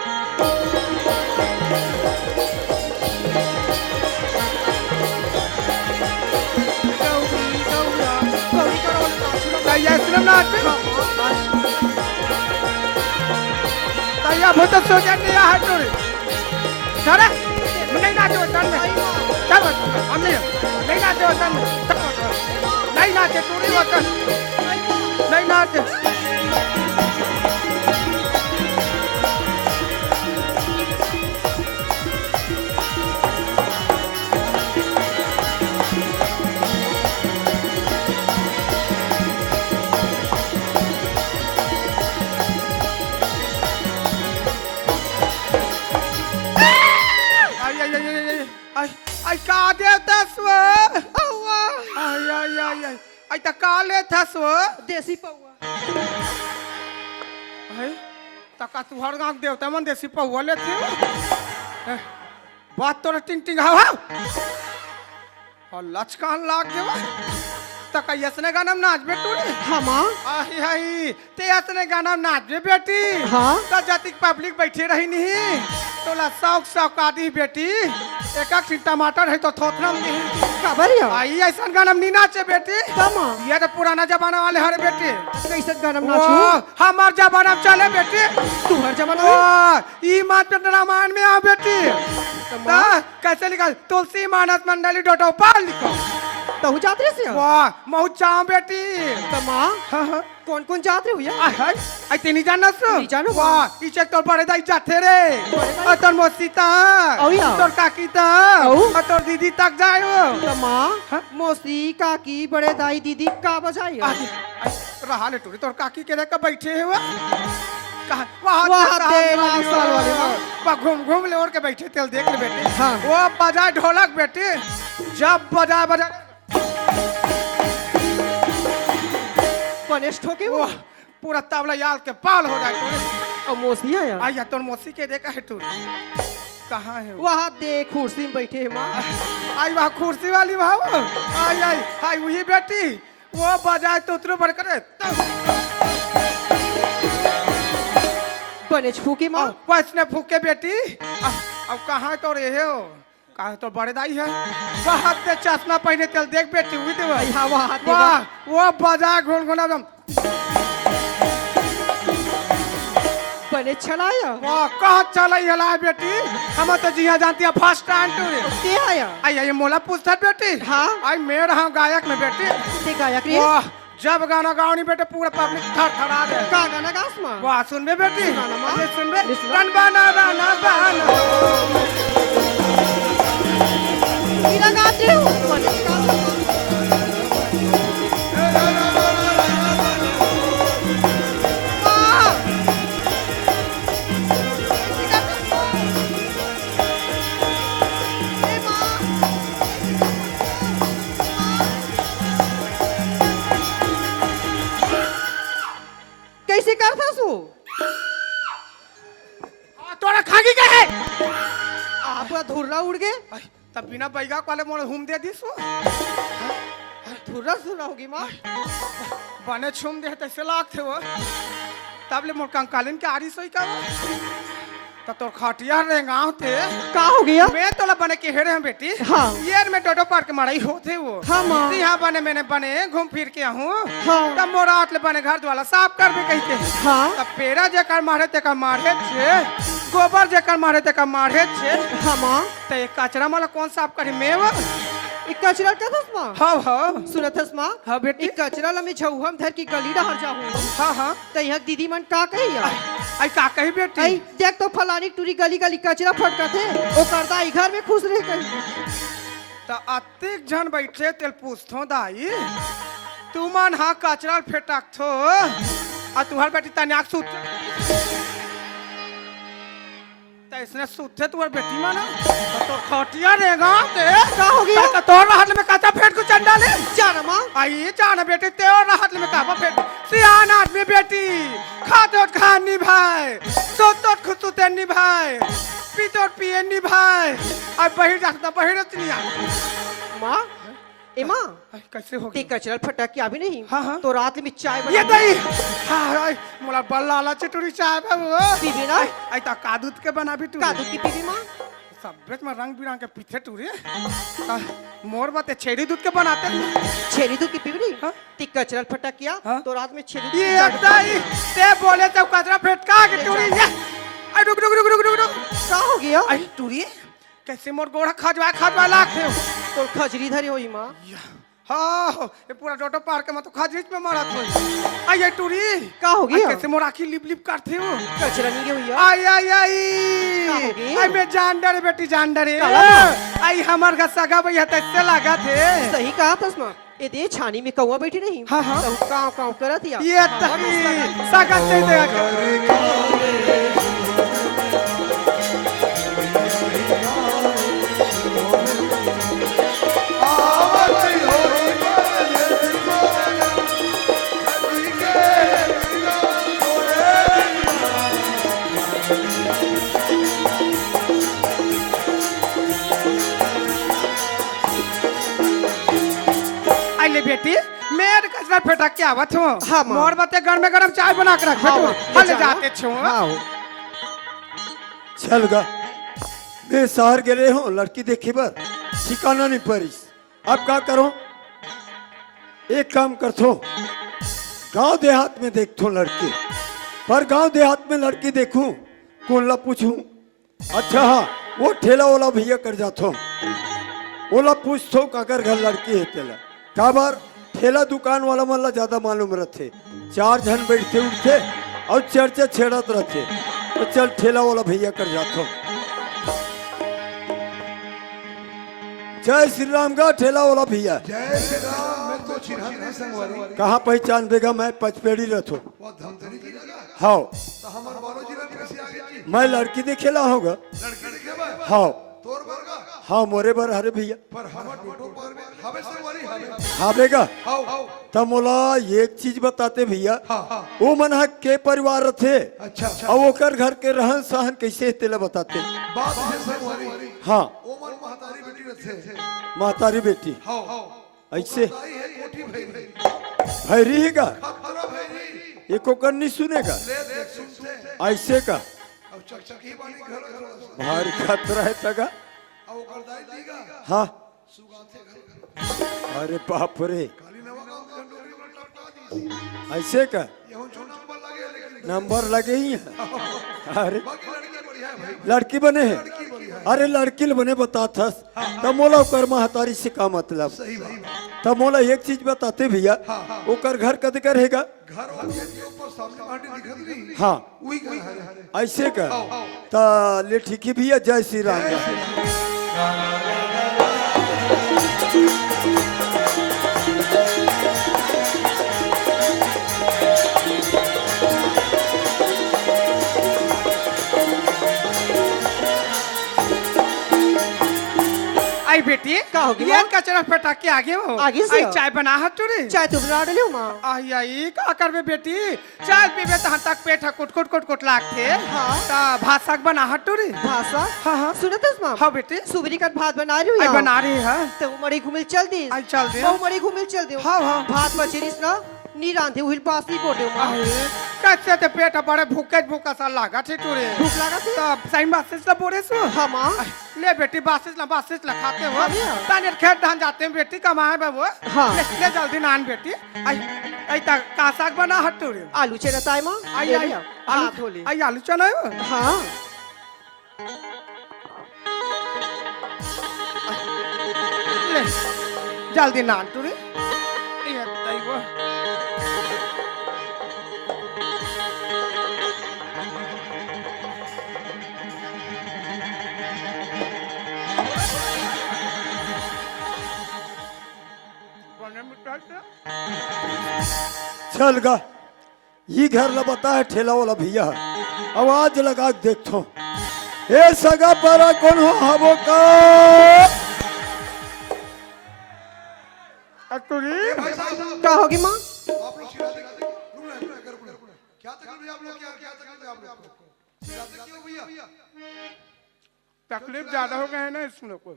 तैया भूत सो जाती है हटोरी चले नहीं नाचे वतन में चल हम नहीं नाचे वतन में नहीं नाचे टूरी वतन नहीं नाचे आई का देवता स्व आई त काले था स्व देसी पौआ आई तका तू हर गांव देवता मन देसी पहुआ लेते बात तो टिंग टिंग हाव और लचकान लाग गया तका यसने गाना में नाच बेटू रे हाँ माँ आई आई ते यसने गाना में नाच बे बेटी हाँ तो जाति पब्लिक बैठी रही नहीं तोला शौक शौक आदि बेटी एक एक टमाटर है तो थोथना नहीं काबर या आई ऐसा गाना में नहीं नाचे बेटी का माँ ये तो पुराना जमाना वाले हरे बेटी कैसे गाना में वो नाचू हमार जमाना में चले बेटी तू हर जमाना में ई मात पे रामायण में आ बेटी ता कैसे लिखा तुलसी मानस मंडली डोटोपाल लिखो तहु जाते से वाह महु चाव बेटी तो माँ हाँ हाँ कौन कौन जाते हो या आई हाय आई तेनी जानना सु नहीं जानो बा। वाह ई चेक तोर बड़े दाई जाथे रे और तोर मोसीता औ या। तोर काकी ता औ। और तोर दीदी तक जायो तो माँ हाँ? मौसी काकी बड़े दाई दीदी का बजाई आई रहा ले टूरी तोर काकी के लेकर बैठे है वो कहा वहाँ वहाँ तेरा साल वाले वहाँ घूम घूम ले और के बैठे तेल देख ले बेटे हाँ। वो बजाए ढोलक बेटे जब बजाए बजाए गणेश ठोके वो वो पूरा तबला याल के पाल हो जाए टूरी और मौसी आया आया तोर मौसी के देखा है टूरी कहाँ है वो वहाँ दे कुर्सी में बैठे है माँ आई वहाँ कुर्सी वाली भाव आई आई आई वही बेटी वो बजाए तो उतरो बढ़ करे गणेश फूके माँ वैसने फूके बेटी अब कहाँ तो रहे हो कहाँ तो बड़े दाई है वहाँ पे चश्मा पहने चल देख बेटी हुई थी वह यहाँ वहाँ दे वाह वो बजा घुन घुना दम गणेश चलाया वाह कहाँ चला हला बेटी हम तो जिया जानती है फर्स्ट टाइम टू के आया आई ये मोला पूछता बेटी हाँ आई मेरा हाँ गायक में बेटी ते गायक रे वाह जब गाना गाओनी बेटे पूरा पब्लिक थर थरा दे का गाना गास माँ वाह सुनबे बेटी सुनाना माँ। अरे सुनबे सुना। रन बाना राना बाना मेरा गाते हो गणेश का कैसे करता सो तोरा खागी के है आप पूरा धुर्रा उड़ गए आई, तब बिना बैगा वाले मोड़ घूम दे दिस धुर्रा सुना होगी माँ बने छुम दे तैसे लाग थे वो तब ले मोर कंकालिन के आरी सोई का वो तो तोर खटिया रे गांव थे का हो गया मैं तोला बने के हेरे हैं बेटी हाँ। ये में डोडो पार के माराई होते वो हाँ माँ यहाँ बने मैंने बने घूम फिर के हूँ हाँ। तब मोरा आटले बने घर द्वाला साफ कर भी कहते हाँ तब पेरा जेकर मारे ते का मारे छे गोबर जेकर मारे ते का मारे छे हाँ माँ ते कचरा माला कौन साफ करी मैं वो एक कचरा का थस माँ हाँ हाँ सुनत हस माँ हाँ बेटी एक कचरा ला मैं छऊ हम धर की गली डहर जाहूँ हाँ हाँ तो यहाँ दीदी मन का कही आई का कही बेटी आई देख तो फलानी टूरी गली गली कचरा फटका थे ओ करदा ई घर में खुश रह गई तो अतिक जन बैठे तेल पूछथो दाई तू मन हाँ कचरा फेटक थो और तुम्हार बेटी तनियाक सूत इसने सूते तुम्हार बेटी माना तो खटिया रहेगा ते का हो गया तो तोर हाथ में कच्चा फेट को चंडा ले जाना मां आई जाना बेटी तेरे हाथ में काबा फेट सियान आदमी बेटी खातो खानी भाई सोतो खुसुते नी भाई पीतो पिए नी भाई और बहिर जाता बहिर नहीं आ मां ए मां कैसे हो ते कचरा फटका क्या भी नहीं हाँ, हाँ। तो रात में चाय ये बना दही हाय मोला बल्ला ला चटुरी चाय बाबू पीबी ना आई ता कादूत के बना भी तू का दूध की पीबी मां सबरेत में रंग बिरंग के पीछे टूरे मोर बाते छेड़ी दूध के बनाते छेरी दूध की पीबी नहीं हाँ? ते कचरा फटका किया हाँ? तो रात में छेरी ये दही ते बोले तो कचरा फेटका के टूरी ये आई रुक रुक रुक रुक रुक रुक का हो गया आई टूरी कैसे मोर गोड़ा खजवा लाखे तो खजरी धरी होई मां हाँ ये पूरा डोटो पार के मतलब खजरीच में मारा था आई ये टूरी का हो गया कैसे मोर आँखी लिप लिप करते हो कचरा नहीं हुई आई आई आई का हो गई? आई मैं जानडर बेटी जानडर काला आई हमार का सगा भैया तैसे लगा थे सही कहा था उसमें ये दे छानी में कौवा बैठी नहीं हाँ, हाँ। तो काव काव करत या ये तही सगा से दे ले बेटी मेरे कचरा फेटक के आवत हूँ हाँ, माँ। मोर बते घर में गरम चाय बना के रख हाँ, बेटू माँ, ले हल जाना। जाते छो हाँ चल गा मैं शहर गए हूँ लड़की देखी बर ठिकाना नहीं परिस अब क्या करो एक काम करथो गांव देहात में देखथो लड़की पर गांव देहात में लड़की देखूं कौन ला पूछूं अच्छा हाँ वो ठेला वाला भैया कर जाथो ओला पूछथो काकर घर लड़की है तेला काबर ठेला दुकान वाला मन ला ज्यादा मालूम रहते चार जन बैठते उठते और चर्चा छेड़त रहते तो चल ठेला वाला भैया कर जाथो जय श्री राम का ठेला वाला भैया जय श्री राम मैं तो चिन्हत नहीं संगवारी कहाँ पहचान बेगा मैं पचपेड़ी रहथो वो धमधरी की जगह हाँ तो हमार बालो जिला कैसे आगे जी मैं लड़की देखेला होगा लड़की दिखे बा हाँ तोर बरगा हाँ मोरे बर हरे भैया पर हमार टोटो पर में हवे संगवारी हवे हाँ बेगा हाउ हाउ तब मोला एक चीज बताते भैया हाँ हाँ वो मन है के परिवार थे अच्छा अच्छा और ओकर घर के रहन सहन कैसे तेला बताते बात है संगवारी हाँ ओमन महतारी बेटी रथे महतारी बेटी हाउ हाउ ऐसे ताई है कोठी भई भैरी ही का खतरा भई एको कर नहीं सुनेगा ले देख सुनते ऐसे का अब चकचकी बानी घर घर भारी खतरा है तगा अब ओकर दाई दीगा हाँ सुगाथे घर अरे बाप रे काली नवा गांव में डोरी में टपका दी ऐसे का यहूं जो नंबर लगे लेकिन नंबर लगे ही है अरे बाकी लड़की बढ़िया है भाई लड़की बने हैं अरे लड़की बने बताथस तब मोला ओकर महतारी से का मतलब सही बात तब मोला एक चीज बताते भैया ओकर घर कद का रहेगा घर वाले के ऊपर सामने माटी दिखत नहीं हाँ वही घर है ऐसे का ता ले ठीक ही भैया जय श्री राम आई बेटी का होगी ये माँ? कचरा फेटक के आगे हो आगे से आई हो। चाय बना हत टूरी चाय तुम बना डालियो मां आई आई का करबे बेटी चाय पीबे त तक पेट कुट कुट कुट कुट लागथे हाँ। ता भात साग बना हत टूरी भाषा हाँ, हाँ। सुनत हस मां हाँ बेटी सुबरी का भात बना रही हूं आई यार। बना रही है तो मड़ी घुमिल चल दी आई चल दे वो मड़ी घुमिल चल दे हाँ, हाँ। भात बचेरिस ना नी रांधे उहिल पास नहीं कोटे मां आई कैसे ते पेट बड़े भूखे भूखा सा लागा थे टूरी भूख लगा थे तब सही बासिस ला बोरे सो हाँ मां ले बेटी बासिस ला खाते हो हाँ भैया। ताने खेत धान जाते हैं बेटी कमाए बाबू हाँ। ले जल्दी नान बेटी आई आई ता का साग बना हत टूरी आलू चना ताई मां आई आई हां धोली आई आलू चना है हां ले जल्दी नान टूरी ये दैव चल गा ये घर ला बता है ठेला वाला भैया आवाज लगा के देखो ए सगा पारा कौन हो हबो का टुरी भाई साहब क्या होगी माँ? आप लोग चिल्लाते क्या तकलीफ है आप लोग क्या तकलीफ है आप लोग को चिल्लाते क्यों भैया तकलीफ ज्यादा हो गए है ना इसमें को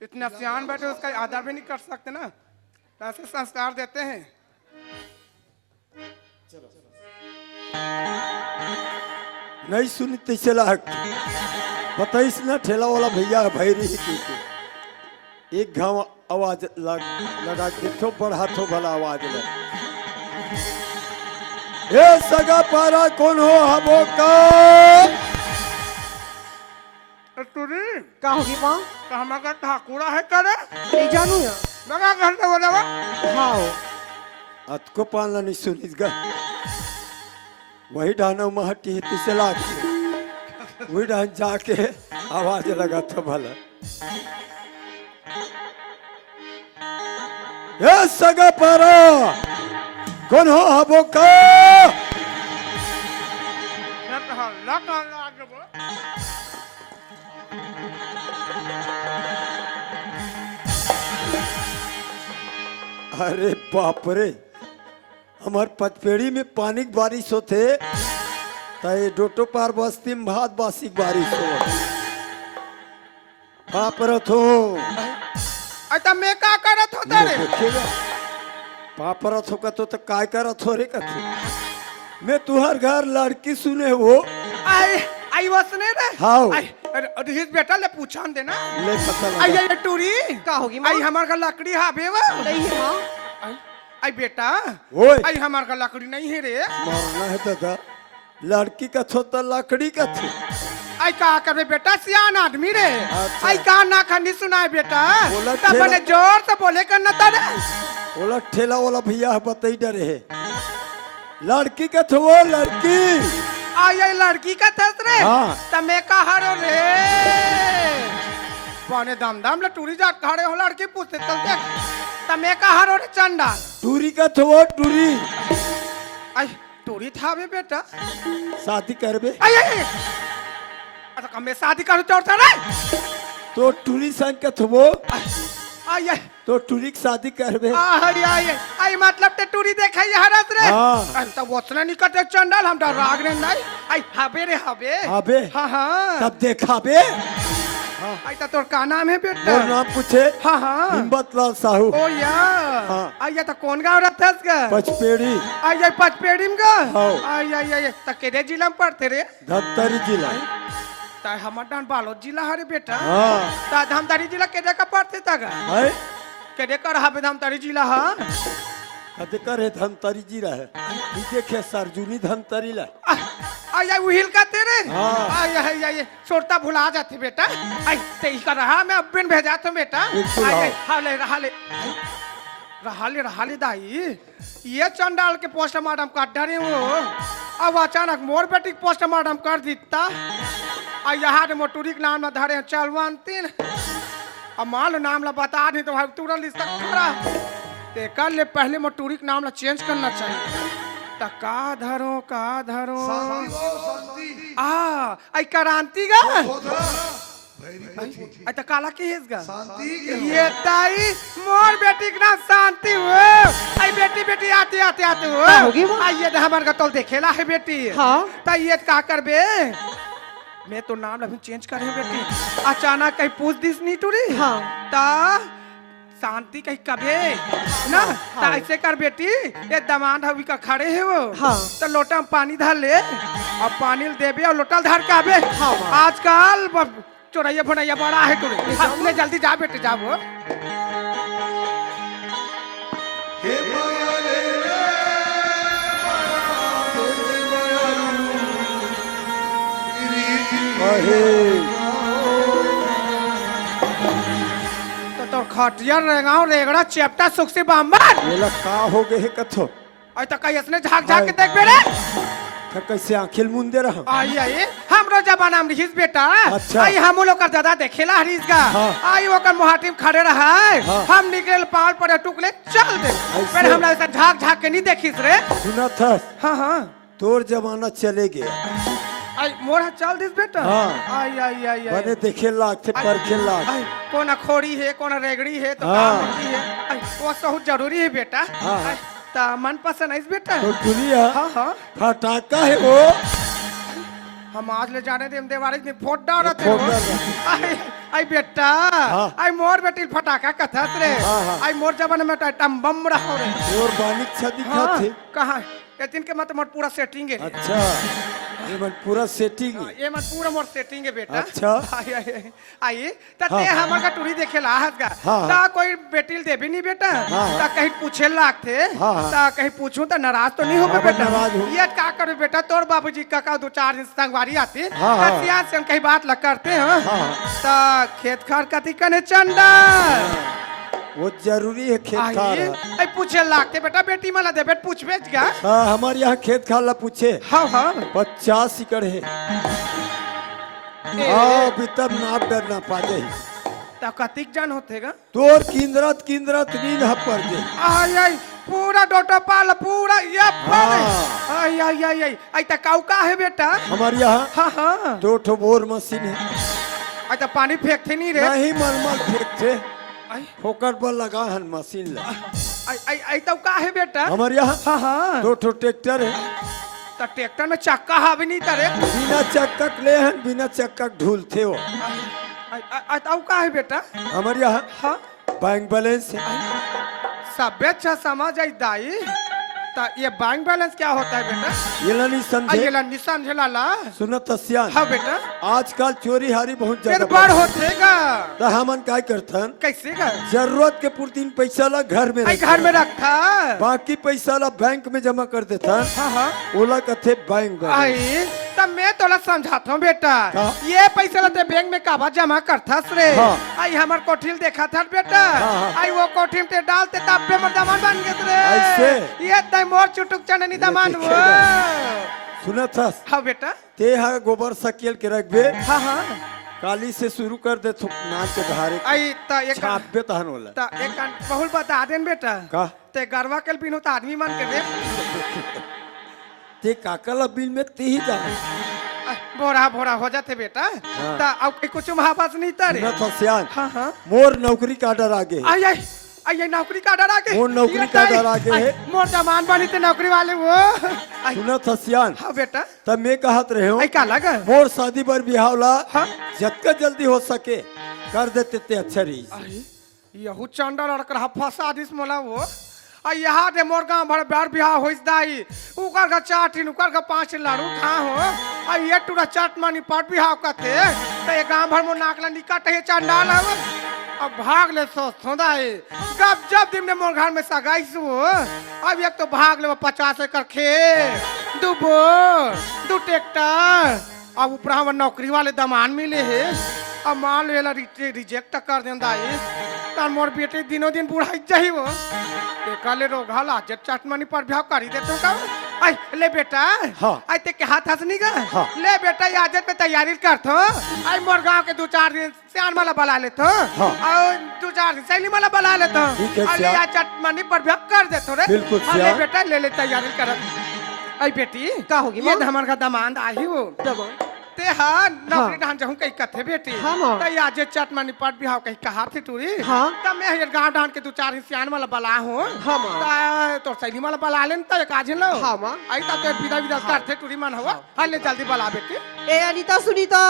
इतना सियान बैठे उसका आदर भी नहीं कर सकते ना तो ऐसे संस्कार देते हैं। नहीं सुनी तैसे लाग बताइस ना ठेला वाला भैया भैरी ही एक घाव आवाज लगा के देखो बढ़ा तो भला आवाज लग ए सगा पारा कौन हो हबो का टुरी क्या होगी माँ? तो हमारा ठाकुरा है करे नहीं जानू या? लगा घर से बोला हाँ हो। अतको पालना नहीं सुनिस गा वही डाना महटी है तिसे लाग वही डान जाके आवाज लगा था भला ए सगा पारा कौन हो हबो का लगा अरे बाप रे हमार पचपेड़ी में पानी की बारिश होते ताए डोटो पार बस्ती में भात बासी की बारिश हो बाप रथ हो अच्छा मैं क्या करत होता रे देखिएगा पाप रथ हो तो काय करत हो रे कथे मैं तुहर घर लड़की सुने हो आई आई वसने रे हाउ आई अरे हिस बेटा ले पूछान देना ले पता आई लगा ये टूरी क्या होगी माँ? आई हमार का लकड़ी हावे वो नहीं है माँ। आई बेटा ओए आई हमार का लकड़ी नहीं है रे मरना है दादा लड़की का थो तो लकड़ी का थी आई का करे बेटा सियान आदमी रे अच्छा। आई का ना खनी सुनाए बेटा बोला तब ठेला- ने जोर से बोले करना तारे बोला ठेला वाला भैया बताई डरे है लड़की का थो वो लड़की आई आई लड़की का थस रे हाँ। तब मैं का हरो रे पाने दाम दाम ले टूरी जाट खड़े हो लड़की पूछते चलते तब मैं का हरो रे चंदा टूरी का थो वो टूरी आई टूरी था बे बेटा शादी करबे आई आई आई। अच्छा कब मैं शादी करूँ चौथा रे तो टूरी संग का थो वो आई आई तो टूरी की शादी करबे आई आई आई मतलब ते टूरी देखा ये हरस रे हाँ। आई तो वचने निकटे चंडाल हम तो राग रे नहीं आई हबे रे हबे हबे? हाँ हाँ तब देखा बे आई तो तोर का नाम है बेटा मोर नाम पूछे हाँ हाँ हिम्मत लाल साहू ओ या हाँ। आई तो कौन गाँव रहता है पचपेड़ी आई आई पचपेड़ी में का हाँ। आई आई आई तो केरे जिला में पढ़ते रे धमतरी जिला ता हमार डान बालोद जिला हरे बेटा हाँ ता धमतारी जिला केरे का पढ़ते तगा है केरे कर हबे धमतारी जिला हाँ कदे करे धमतरी जिला है ई देखे सरजुनी धमतरी ला आई आई उहिल का तेरे हाँ। आई आई आई छोड़ता भुला जाते बेटा आई तेई का रहा मैं अब बिन भेजा तो बेटा बिल्कुल आई आई हाँ। हाले रहाले दाई ये चंडाल के पोस्टमार्टम कर डरे वो अब अचानक मोर बेटी के पोस्टमार्टम कर दीता आई यहाँ ने मोटूरी के नाम ना धरे चलवान तीन अब मान लो नाम ला बता नहीं तो भाई तुरंत लिस्ट खड़ा ते कर ले पहले मोटूरी के नाम ला चेंज करना चाहिए ता का धरो शांति आई क्रांति गा होता भैरी आई तो काला की हिस गा शांति के ये ताई मोर बेटी के नाम शांति हो आई बेटी बेटी आते आते आते हो क्या होगी वो? आई ये हमार का तोल देखेला है बेटी हाँ। ता ये का करबे मैं तो नाम अभी चेंज करे बेटी अचानक कहीं पूछ दिस नहीं टूरी हाँ। ता शांति कहीं कबे ना ता ऐसे कर बेटी ये दमाद हवी का खड़े है वो हाँ। तो लोटा में पानी धर ले और पानी देबे और लोटा धर के आबे हाँ। आजकल चोरैया भनैया बड़ा है टूरी हाँ, ले जल्दी जा बेटे जा वो हे माया रे तो तो खटिया रेगाव रेगड़ा चेप्टा सुख से बामर बोला का हो गए है कथो आई तो कहीं इसने झाक झाक के देख बेरे था कैसे आंखें मुंदे रहा आई आई हमरो जमाना में रहीस बेटा अच्छा। आई हम लोग का दादा देखेला हरीस का हाँ। आई ओकर मोहाटी में खड़े रहा हाँ। हम निकल पाल पर टुकले चल दे पर हमरा ऐसा झाक झाक के नहीं देखिस रे सुना था हाँ हाँ तोर जमाना चले गया आई मोर चल दिस बेटा हाँ। आई आई आई आई बने देखे लाग थे पर के लाग आई कौन अखोड़ी है कौन रेगड़ी है तो हाँ। काम होती है आई वो बहुत जरूरी है बेटा हाँ। आई, ता मन पसंद है बेटा तो दुनिया हाँ हाँ फटाका है वो हम आज ले जाने दे देवारी में फोट डाल रहे फोट हो डाल रहे आई आई बेटा हाँ। आई मोर बेटी फटाका कथत रे हाँ, हाँ। आई मोर जमाने में टम बम रहो रे और बानिक छा दिखा हाँ थे कहाँ ये दिन के मत मोर पूरा सेटिंग है अच्छा ये मन पूरा सेटिंग हाँ, ये मत पूरा मोर सेटिंग है बेटा अच्छा। आई आई आई आई ता हाँ। ते हमर का टूरी देखे लाहत का हाँ, ता कोई बेटी दे भी नहीं बेटा हाँ। ता कहीं पूछे लाग थे हाँ, हाँ। ता कहीं पूछूं ता नाराज तो नहीं हो हाँ, बेटा नाराज हूँ। ये का करूं बेटा तोर बाबूजी का दो चार दिन संगवारी आती हाँ, हाँ। कसिया से कहीं बात लग करते हैं हाँ। ता खेत खार कति कने चंडा वो जरूरी है खेत आई खार आई पूछे लागते बेटा बेटी मला दे बेट पूछ बेच गया हाँ हमारे यहाँ खेत खाला पूछे हाँ हाँ 50 एकड़ है ए, हाँ अभी तब नाप डर ना पा जाए ता कतिक जन होतेगा तोर किंदरत नींद पर जाए आई आई पूरा डोटो पाल पूरा ये पाले हाँ। आई आई आई आई आई ता काऊ का है बेटा हमारे यहाँ हाँ हाँ 2 ठो बोर मशीन है आई ता पानी फेंकते नहीं रे नहीं मलमल फेंकते आई फोकर पर लगा हन मशीन ला आई आई आई ता का है बेटा हमारे यहाँ हाँ हाँ 2 ठो ट्रैक्टर है ता ट्रैक्टर में चक्का हावी नहीं तारे बिना चक्कक ले हन बिना चक्कक ढूलते हो आई आई ता का है बेटा हमारे यहाँ हाँ बैंक बैलेंस है सब अच्छा समझ आई दाई ता ये बैंक बैलेंस क्या होता है बेटा ये ला नहीं आई समझे ये ला निशान झेला ला सुनो तस्यान हाँ बेटा आजकल चोरी हारी बहुत ये ज्यादा तो बड़ होतेगा तो हमन काय करथन कैसे का जरूरत के पूर्ति पैसा ला घर में आई रखथन। घर में रखा बाकी पैसा ला बैंक में जमा कर देथन हाँ हाँ ओला कथे बैंक बैलेंस आई तब मैं तोला समझाता हूँ बेटा हाँ। ये पैसा ला ते बैंक में काबा जमा करथस रे हाँ। आई हमार कोठिल देखा था बेटा हाँ, हाँ। आई वो कोठिल ते डालते तब पे मर दामान बन गए रे ऐसे? ये तय मोर चुटुक चननी दामान वो देखेगा। सुना था हाँ बेटा ते हा गोबर सकेल के रखबे हाँ हाँ काली से शुरू कर दे थुक नाक के धारे आई ता एक छापबे तहन होला ता एक बहुल बता देन बेटा का ते गरवा के बिनो तो आदमी मान के दे ते काकला बिल में ते ही जा बोरा बोरा हो जाते बेटा हाँ। ता अब कुछ महापास नहीं तारे सुना था सियान हाँ हाँ मोर नौकरी का डर आगे है। आई आई आई ये नौकरी का डर आगे वो नौकरी ये का ताई, डर आगे आई, है। मोर जमान बनी थे नौकरी वाले वो आई, सुना था सियान हाँ बेटा तब मैं कहत रहे हो आई का लगा मोर शादी बर बिहावला हाँ। जतका जल्दी हो सके कर देते ते अच्छा रही आई यहू चंडा लड़कर फंसा दिस मोला वो आई यहाँ दे मोर गांव भर बार बिहार होइस दाई उकर का चाटिन उकर का 5 लाड़ू खा हो आई ये टूरा चाट मानी पाट बिहाव कथे तो ये गांव भर मो नाकला निकट है चंडाल है अब भाग ले सोदाई जब जब दिन में मोर घर में सगाई वो अब एक तो भाग ले 50 एकड़ खेत 2 बोर 2 ट्रैक्टर अब ऊपर हम नौकरी वाले दमान मिले है अब मान लो रिजेक्ट कर दें दाई तार मोर बेटे दिनों दिन बुढ़ाई जाही वो काले रोग हाला जब चटमनी पर भ्याव करी दे तो का आई ले बेटा हाँ। आई ते के हाथ हंसनी का हाँ। ले बेटा याजत में तैयारी कर थो आई मोर गांव के 2-4 दिन सियान वाला बुला ले तो हाँ। और 2-4 दिन सैली वाला बुला ले तो ठीक है, और ले सियान। या चटमनी पर भ्याव कर दे तो रे बिल्कुल, हाँ, ले सियान। बेटा ले तैयारी कर आई बेटी का होगी ये माँ? हमार का दामाद आई हो जब ते हाँ नौकरी ढान जाऊँ कहीं कथे बेटी हाँ, माँ। तो आज चटमनी पर बिहाव कहीं कहा थी टूरी हाँ। तब मैं ये गांव ढान के 2-4 सियान वाला बला हूँ हाँ, माँ। तो सैली वाला बला लेन तो एक आज लो हाँ, माँ। आई तब तो विदा विदा करते टूरी मन हुआ हाँ ले जल्दी बला बेटी ए अनीता सुनीता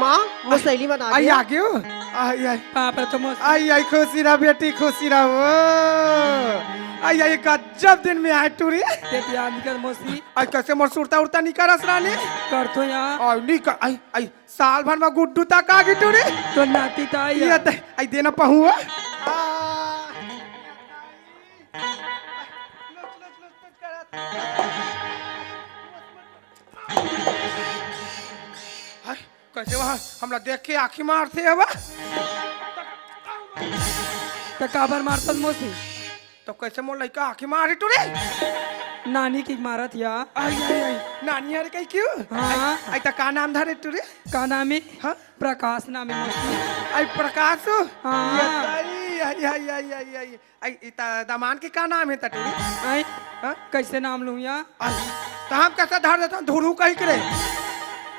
माँ मुसैली बना आई दिया आ गयो आई आई पापा तो मस्त आई आई खुशी रहा बेटी खुशी रहा वो आई आई गजब दिन में आए टूरी ते प्यार कर मस्ती आई कैसे मोर सुरता उड़ता नहीं करस रानी करतो यहाँ आई नहीं कर आई आई साल भर में गुड्डू तक आ गई टूरी तो नाती ताई ये आई देना पहुआ कैसे वहाँ हमरा देख के आँखी मारते है वह तो काबर मारत मौसी तो कैसे मोर लड़का आँखी मारी तू रे नानी की मारत या आई आई आई नानी यार कहीं क्यों हाँ। आई तो का नाम धरे तू रे का नाम है हाँ प्रकाश नाम है मौसी आई प्रकाश हाँ। आई आई आई आई आई आई आई इता दामान के का नाम है तटूरी आई हाँ कैसे नाम लूँ या आई तो हम कैसे धर देता धुरू कहीं करे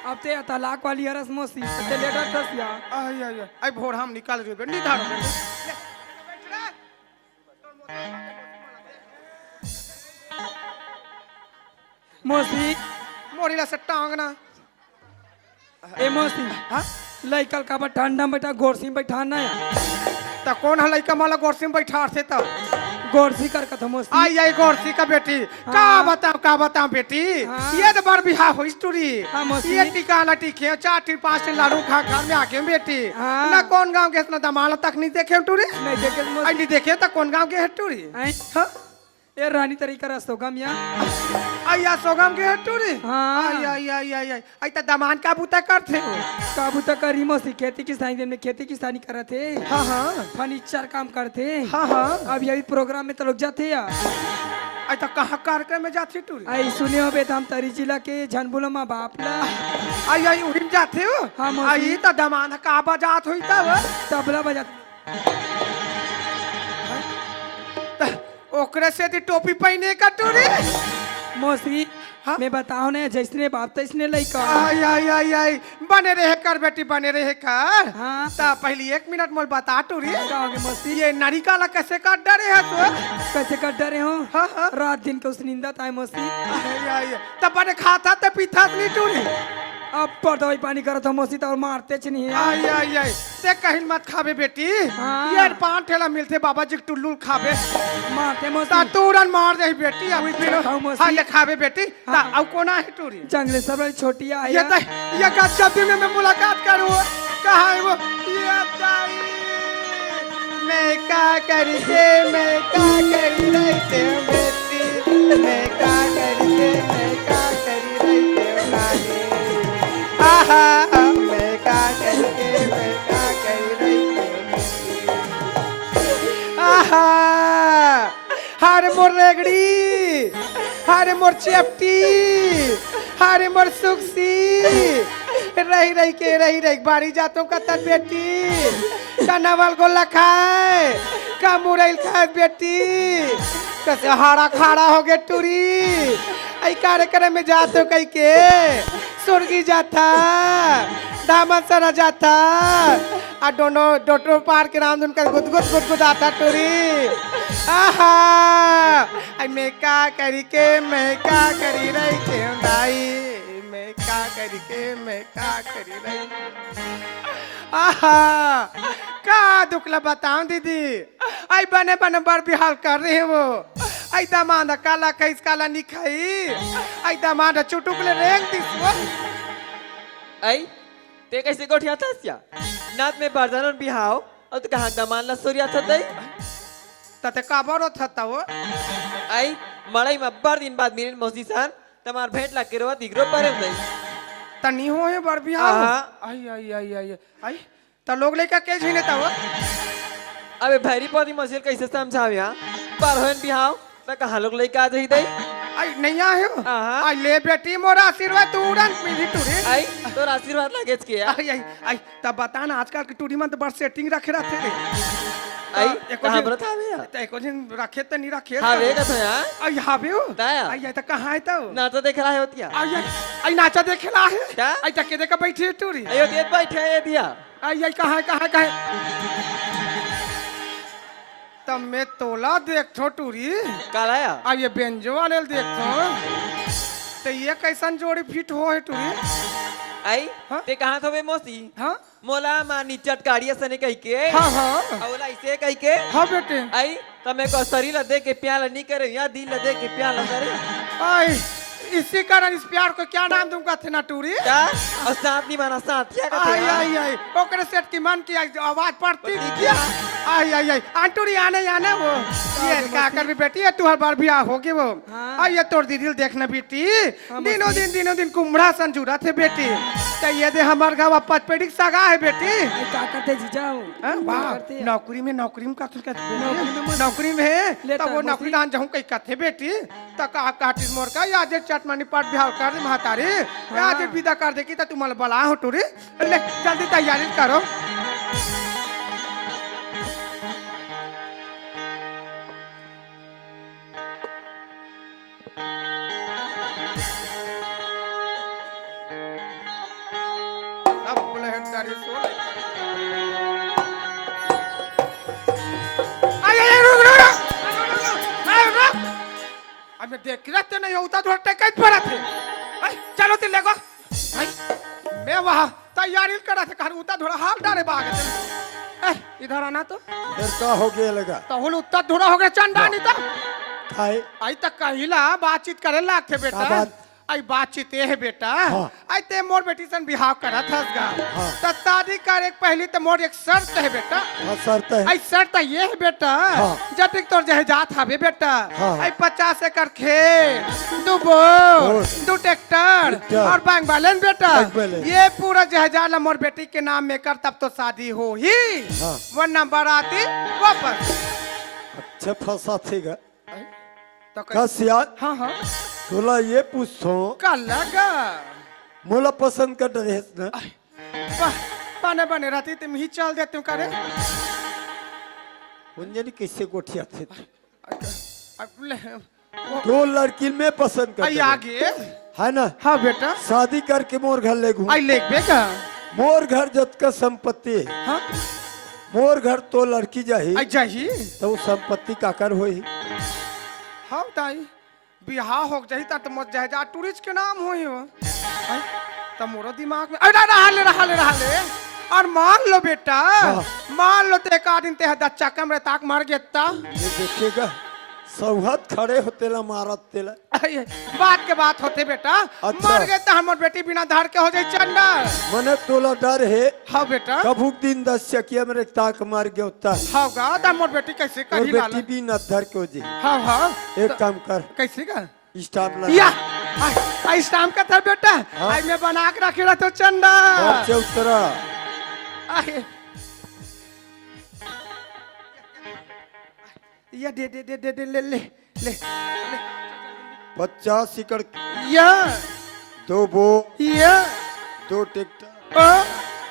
अब ते तलाक वाली हरस मौसी ते लेटर दस या आई आई आई भोर हम निकाल रहे नहीं धारो मौसी मोरीला से टांगना ए मौसी हाँ लइकल का ठंडा में बैठा गोरसी में बैठा ना या तो कौन है लड़का माला गोरसी में बैठा थे तो गोरसी कर कथा मौसी आई आई गोरसी का बेटी का बताओ बेटी हाँ। ये तो बड़ बिहार हो स्टोरी हाँ, मौसी। ये टीका ना टीके 4 टी 5 टी लाडू खा घर में आके बेटी हाँ। ना कौन गांव के इतना दमाला तक नहीं देखे टूरी नहीं देखे आई मौसी नहीं देखे तो कौन गांव के है टूरी आई हाँ ए रानी तरीका रस्तो गम या आई या सोगम के है टूरी हाँ। आई आई आई आई आई आई तो दमान का बूता करते हो काबू तक करी मौसी खेती किसानी में खेती किसानी कर थे हाँ हाँ फर्नीचर काम करते हाँ हाँ अब यही प्रोग्राम में तो लोग जाते या आई तो कहाँ कार्यक्रम में जाती टूरी आई सुने हो बेटा हम तरी जिला के झनबुला माँ बाप ला आई आई उड़ीम जाते हो हाँ, मौसी। आई तो दमान का बजात हुई तब तबला बजा ओकरे से ती टोपी पहने का टूरी मौसी हाँ? मैं बताओ ना जैसने बाप तैसने लइका आई आई आई आई बने रहे कर बेटी बने रहे कर हाँ ता पहली 1 मिनट मोल बता टूरी क्या हो गया मौसी ये नारिका ला कैसे काट डरे है तो कैसे कर डरे हो हाँ हाँ रात दिन के उस निंदा ताई मौसी आई आई तब बने खाता ते पीता नहीं टूरी अब पर दवाई पानी करत हो मौसी तो मारते च नहीं है आई आई आई ते कहीं मत खावे बेटी हाँ। ये 5 ठेला मिलते बाबा जी टुल्लू खावे मारते मौसी ता तुरंत मार दे बेटी अभी फिर खाओ मौसी। हाँ ले खावे बेटी ता हाँ। अब कोना है टूरी जंगले सब वाली छोटी आई ये तो ये का जब भी मैं मुलाकात करूँ कहाँ है वो ये ताई मैं का करके मैं का करी रही थे बेटी मैं का करके मैं का करी रही थे नानी आहा मैं का करके मैं का करी रही थे आहा हर मोर रेगड़ी हर मोर चेपटी हर मोर सुखसी रही रही बाड़ी जातों का तन बेटी का नवल गोला खाए का मुरैल खाए बेटी कैसे हाड़ा खाड़ा हो गए टूरी आई कार्यक्रम में जातो कई के सुर्गी जाता दामन सरा जाता आ दोनों डोटो पार के नाम उनका गुदगुद आता टूरी आहा आई मैं का करी के मैं का करी रही के दाई मैं का करी के मैं का करी रही आहा का दुखला बताऊं दीदी आई बने बने बर बिहार कर रहे हैं वो आई दामाद काला कैस काला निखाई आई दामाद चुटुकले रेंग दिस वो आई ते कैसे गोठिया था क्या नात में बारदान बिहाव और तो कहाँ दमान ला सूर्या था दई तते का बरो थता वो आई मड़ाई में बार दिन बाद मिलन मौसी सान तमार भेंट ला के रोवा दिगरो परे दई तनी हो है बर बिहार हाँ। आई आई आई आई आई त लोग लेके के झिने ता वो अबे भैरी पौधी मौसी कैसे समझाविया पर होन बिहाव तो कहाँ लोग लेके आ जाही दई आई नहीं आयो हाँ। आई ले बेटी मोरा आशीर्वाद तू उड़न मिली टूरी आई तो आशीर्वाद लगेच के आई आई आई तब बता ना आजकल की टूरी में तो बड़ सेटिंग रखे रहते रे आई एको कहाँ दिन- बरत हावे त एको दिन रखे त नहीं रखे हाँ वे कथा यार आई हाबे हो ताया। आई आई त कहां है तो ना तो देख रहा है होतिया आई आई आई नाचा देखेला है क्या? आई त के देख बैठी है टूरी अयो देख बैठे ये दिया आई आई कहां है तब मैं तोला देखथो टूरी कालाया आ ये बेंजो वाले देखथो तो ये कैसन जोड़ी फिट हो है टूरी आई हाँ? ते कहाँ थोवे मौसी हाँ मोला मानी चटकारिया सने कही के हाँ हाँ औला इसे कही के हाँ बेटे आई तमे को शरीर ला दे के प्याला नहीं करे या दिल ला दे के प्याला करे आई इसी कारण इस प्यार को क्या नाम दूंगा थे ना टूरी क्या और साथ नहीं माना साथ क्या कहते आई हैं आई आई ओकरे सेट की मन की आवाज पड़ती पड़ती क्या आई आई आई आंटूरी आने आने वो ये क्या कर भी बेटी है तू हर बार भी होगी वो हाँ। आई ये तोड़ दीदी देखना बेटी दिनों दिन कुमड़ा संजूरा थे बेटी तो ये दे हमार गाँव पचपेड़ी सगा है बेटी आई का करते जीजा हाँ, वाह करते नौकरी में का नौकरी में नौकरी में है लेता तो वो मौसी। नौकरी दान जाऊं कई कथे बेटी तो का काटिस मोर का या जे चटमनी पाट बिहाव कर दे महातारी या जे विदा कर दे की तो तुम बला हो टूरी ले जल्दी तैयारी करो अब बोले हैं तारी सो अब देख रहे नहीं होता थोड़ा टेकत पड़ा थे चलो ते लेगो मैं वहाँ तैयारी करा थे कहा उता थोड़ा हाल डाले बाग इधर आना तो फिर का हो गया लगा तो हुल उत्तर थोड़ा हो गया चंदा नहीं तो खाए आई तक कहिला बातचीत करे लाग थे बेटा का बात? आई बातचीत ये है बेटा हाँ। आई ते मोर बेटी सन बिहाव करा था हाँ। तो शादी कर एक पहली तो मोर एक शर्त है बेटा हाँ शर्त है आई शर्त ये है बेटा हाँ। जब तक तोर जहाजात हवे बेटा हाँ। आई 50 एकड़ खेत 2 बोर बोर। 2 tractor tractor. और बैंक बैलेंस बेटा बैंक बैलेंस। ये पूरा जहाजात मोर बेटी के नाम में कर तब तो शादी हो ही हाँ। वरना बाराती वापस अच्छा फंसा थेगा तो कस यार हाँ हाँ तोला ये पूछो का लगा मोला पसंद कर ड्रेस ना बने बने रहती तुम ही चल देते हो करे उन्जनी कैसे गोठिया थे वो- दो लड़की में पसंद कर आई ड्रेस। आगे है ना हाँ बेटा शादी करके मोर घर ले घूम आई लेक बेगा मोर घर जत का संपत्ति है हाँ मोर घर तो लड़की जाही आई जाही तो वो संपत्ति काकर होई हाँ ताई बिहार हो जाही तो मत जाए जा टूरिस्ट के नाम होई हो तो मोरो दिमाग में अरे रहा ले और मान लो बेटा हाँ। मान लो तो एक आदमी ते दच्चा कमरे ताक मार गया ता ये देखिएगा सौहत खड़े होते ला मारत तेला ये बात के बात होते बेटा अच्छा। मर गए तो हमार बेटी बिना धार के हो जाए चंडा मने तोला डर है हाँ बेटा कभुक दिन 10 चकिया मेरे ताक मार गया होता हाँ गा तो हमार बेटी कैसे और कही बेटी लाला भी न धर के हो जी हाँ हाँ एक काम कर कैसे का स्टाफ या लगा आई शाम का था बेटा हाँ। आई मैं बना के रखे रहा तो चंदा पहुंचे उतरा आई- या दे दे दे दे दे ले ले ले 50 एकड़ या 2 बो या 2 ट्रैक्टर हाँ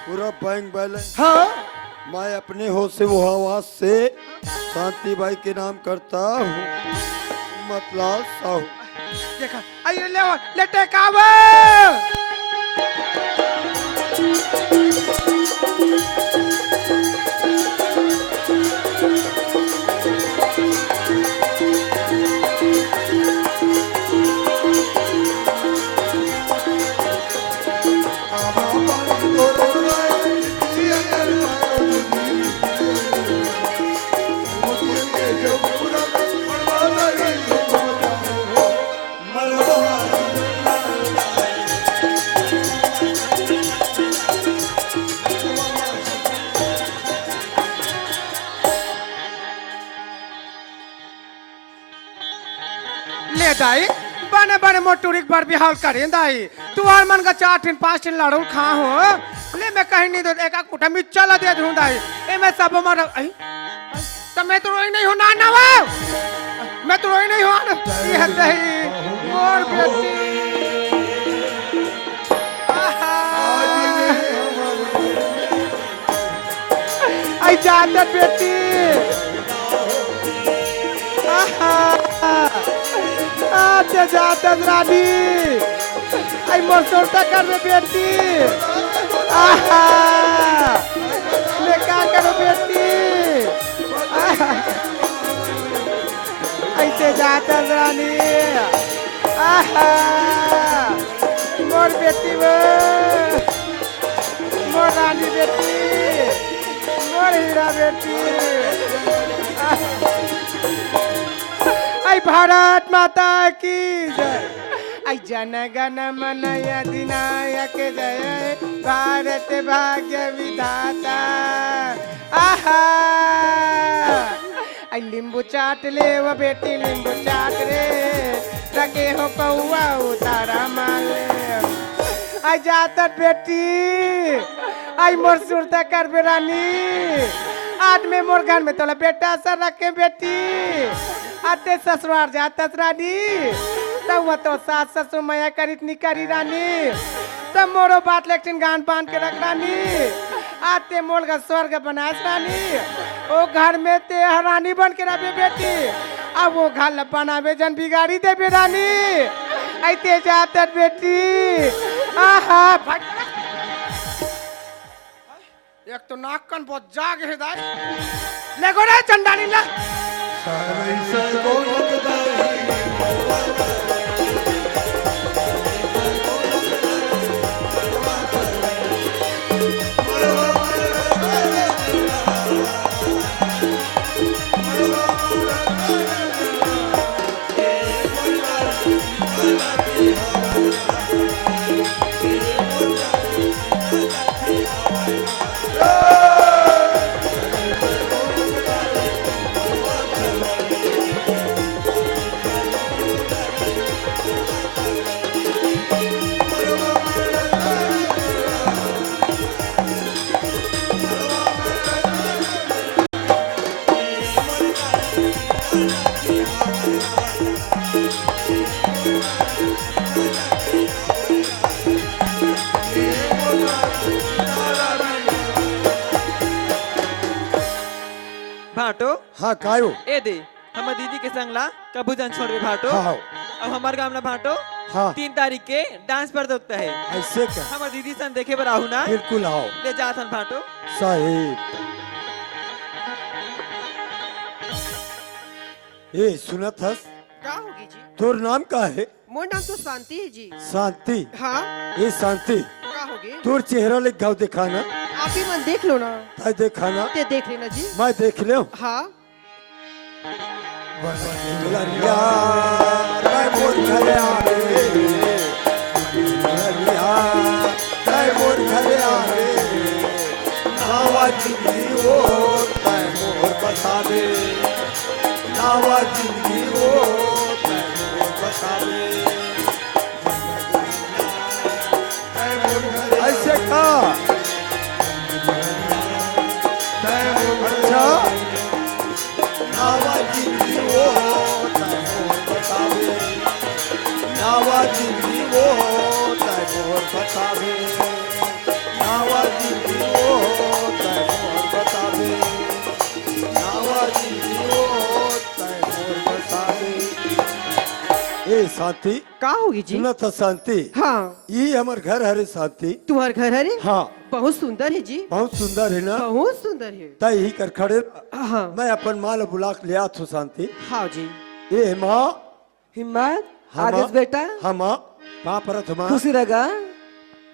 पूरा बैंक बैलेंस हाँ मैं अपने हो से वो आवाज से शांति बाई के नाम करता हूँ मतलब साहू देखा आइए ले टेकावे ले दाई बने बने मोटूरी बार बिहार करें दाई तू हर मन का 4 दिन 5 दिन लड़ू खा हो ले मैं कहीं नहीं दो एक एक मुठा में चला दे दूं दाई ए मैं सब मार आई तो मैं तो रोई नहीं हो ना ना वो मैं तो रोई नहीं हो ना ये दही मोर बेटी आहा। आई जाता बेटी आहा। आते जाते रानी आई मसौता कर में बेटी आहा ले क्या करो बेटी आहा। ऐसे जाते रानी आहा मोर बेटी वो मोर रानी बेटी मोर हीरा बेटी आई भारत माता की जय आई जन गण मन अधिनायक जय भारत भाग्य विधाता आहा आई लींबू चाट ले वो बेटी लींबू चाट रे लगे हो कौआ उतारा माले आई जाता बेटी आई मोर सुरता कर बेरानी आज में मोर घर में तोला बेटा सर रखे बेटी आते ससुराल जाता रानी तब वो तो सास ससुर मैया करित नहीं करी रानी तब मोरो बात लेकिन गान पान के रख रानी आते मोल का स्वर्ग बनास रानी ओ घर में ते रानी बन के रहे बेटी अब वो घर बनावे जन बिगाड़ी दे रानी ऐते जाता बेटी आहा एक तो नाक कन बहुत जाग है दाई लेगो रे चंडाली ला भाटो हाँ कायो ए दे हमर दीदी के संग ला कबू जन छोड़बे भाटो हाँ अब हमार गांव ना भाटो हाँ 3 तारीख के डांस पर होता है ऐसे क्या हमर दीदी सन देखे बर आहू ना बिल्कुल आओ ले जाथन भाटो साहिब ए सुनत हस क्या होगी जी तोर नाम का है मोर नाम तो शांति है जी शांति हाँ ए शांति क्या होगी तोर चेहरा लिख गाँव दिखाना आप ही मन देख लो ना ताई देखा ते देख लेना जी मैं देख ले हाँ दुल्हनिया ताई मोर घरे आवे दुल्हनिया ताई मोर घरे आवे नावा जिंदगी वो ताई मोर बतावे नावा जिंदगी वो ताई मोर बतावे ऐसे का अच्छा नावा जिंदगी वो ताई मोर बतावे नावा जिंदगी वो ताई मोर बतावे नावा जिंदगी वो ताई मोर बतावे नावा जिंदगी वो ताई मोर बतावे ए शांति क्या होगी जी सुना था शांति हाँ ये हमार घर हरे शांति तुम्हार घर है रे हाँ बहुत सुंदर है जी बहुत सुंदर है ना बहुत सुंदर है तय ही कर खड़े हाँ मैं अपन माल बुला के ले आत हूँ शांति हाँ जी ए माँ हिम्मत हाँ आगे माँ। से बेटा हाँ माँ पाँ परत माँ खुशी रहेगा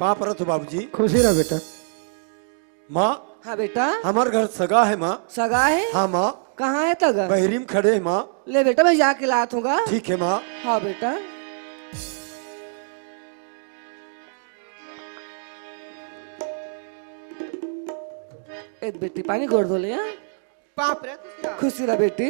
पाँ परत बाबूजी खुशी रह बेटा माँ हाँ बेटा हमार घर सगा है माँ सगा है हाँ माँ कहाँ है तगा बहरीम खड़े है माँ ले बेटा मैं जाके लात हूँगा ठीक है माँ हाँ बेटा एक बेटी पानी गोड़ धो ले हाँ? पाप रे तुझका। खुशी रह बेटी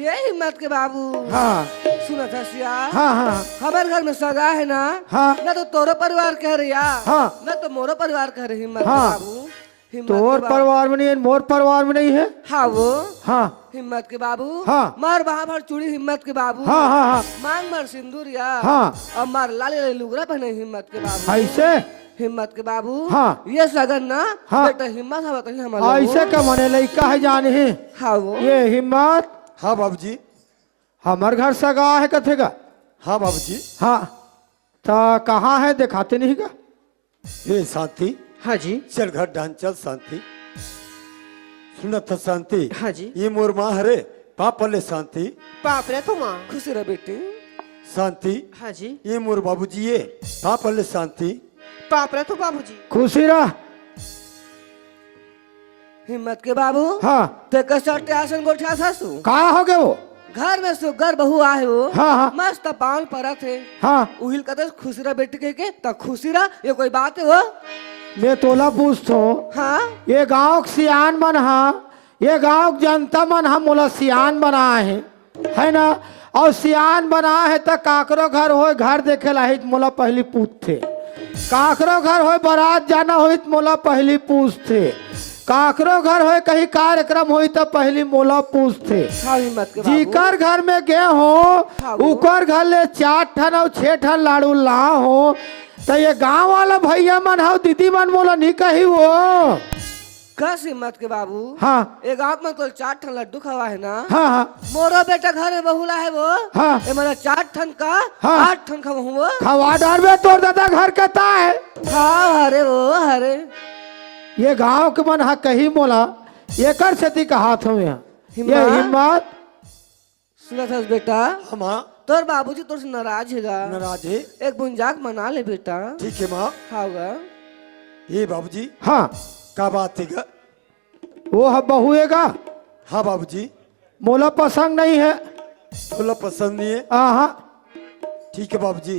ये हिम्मत के बाबू हाँ सुना था सिया हाँ हाँ हमारे घर में सगा है ना हाँ। ना तो तोरो परिवार कह रही हाँ। ना तो मोरो परिवार कह रही हिम्मत के हाँ। बाबू हिम्मत तोर के बाबू। परिवार में नहीं है मोर परिवार में नहीं है हाँ वो हाँ हिम्मत के बाबू हाँ। मार वहाँ भर चूड़ी हिम्मत के बाबू हाँ हाँ हाँ मांग मार सिंदूर या हाँ। और मार लाले लाले लुगरा पहने हिम्मत के बाबू ऐसे हिम्मत के बाबू हाँ। ये सगन ना हाँ। बेटा हिम्मत हवा कहीं हमारा ऐसे का मने लइका है जाने है हाँ वो ये हिम्मत हाँ बाबूजी हमार घर सगा है कथे का हाँ बाबूजी हाँ तो कहाँ है दिखाते नहीं का ए शांति हाँ जी चल घर डान चल शांति सुनत था शांति हाँ जी ये मोर माँ हरे पाप ले शांति पाप रे तुम खुशी रह बेटी शांति हाँ जी ये मोर बाबूजी ये पाप ले शांति पाप रे तो बाबूजी खुशी रह हिम्मत के बाबू हाँ ते कसरते आसन गोठा सासू कहाँ हो गए वो घर में सुगर बहू आए हो हाँ हाँ मस्त पावन परा थे हाँ उहिल कहते खुशी रह बेटी के त खुशी रह ये कोई बात है वो मैं तोला पूछतो हाँ ये गांव के सियान मन हा ये गांव के जनता मन हा मोला सियान बना है ना और सियान बना है तो काकरो घर हो घर देखे ला मोला पहली पूछते काकरो घर हो बारात जाना हो तो मोला पहली पूछते, काकरो घर हो कहीं कार्यक्रम हो तो पहली मोला पूछते। हाँ हिम्मत के बाबू। जीकर घर में गए हो उकर घर ले 4 ठन और 6 ठन लाड़ू ला हो तो ये गांव वाला भैया मन हो दीदी मन मोला नहीं कही वो। कस हिम्मत के बाबू। हाँ एक गाँव में तो 4 ठन लड्डू खवा है ना। हाँ हाँ मोरो बेटा घर में बहुला है वो। हाँ। ये मेरा 4 ठन का हाँ। 8 ठन खवा हूँ वो। खवा डाल में तोड़ दादा घर कहता है। हाँ हरे वो हरे। ये गांव के मन हा कही मोला एकर खेती का हाथ हो यहाँ। ये हिम्मत? हिम्मत सुना था बेटा हाँ माँ तोर बाबूजी तोर से नाराज हैगा। नाराज है। एक बुंजाक मना ले बेटा। ठीक है माँ। हाउगा ये बाबूजी हाँ का बात है गा? वो है बहुएगा हाँ बाबूजी मोला पसंद नहीं है। बोला पसंद नहीं है। हाँ ठीक है बाबूजी,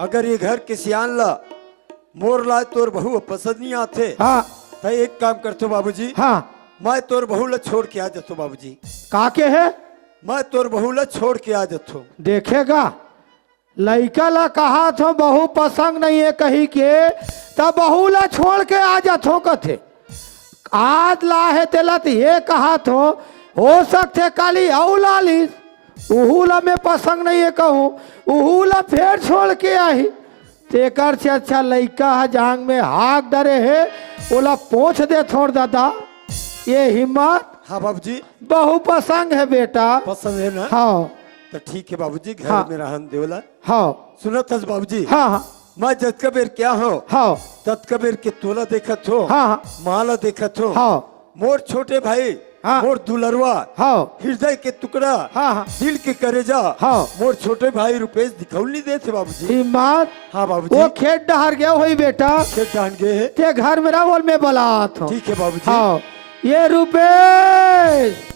अगर ये घर के सियान ला मोर ला तोर बहू पसंद नहीं आते हाँ तो एक काम करते बाबूजी, हाँ मैं तोर बहू ला छोड़ के आ जातो बाबूजी। काके है मैं तोर बहू ला छोड़ के आ जातो। देखेगा लड़का ला कहा थो बहू पसंद नहीं है कही के तब बहू ला छोड़ के आ जाथो कथे। आज ला है तेला तो ये कहा थो हो सकते काली औ लालिस उहू ला में पसंद नहीं है कहूँ उहू ला फिर छोड़ के आई। तेकर से अच्छा लड़का है जांग में हाथ डरे है ओला पोछ दे थोड़ दादा। ये हिम्मत हाँ बाबूजी बहु पसंद है बेटा। पसंद है ना? हाँ तो ठीक है बाबूजी घर हाँ। में रहन देवला। हाँ सुनत हस बाबूजी, हाँ हाँ मैं जतका बेर क्या हो हाँ ततका बेर के तोला देखत हो, हाँ हाँ माला देखत हो। हाँ मोर छोटे भाई हाँ। मोर दुलरवा हाँ हृदय के टुकड़ा हाँ हाँ दिल के करेजा हाँ। मोर छोटे भाई रुपेश दिखौल नहीं देते बाबूजी। हिम्मत हाँ वो बाबूजी खेत डहर गया हुई बेटा खेत डान गए है। ते घर में रावल में बलात हो। ठीक है बाबूजी। हाँ ये रुपेश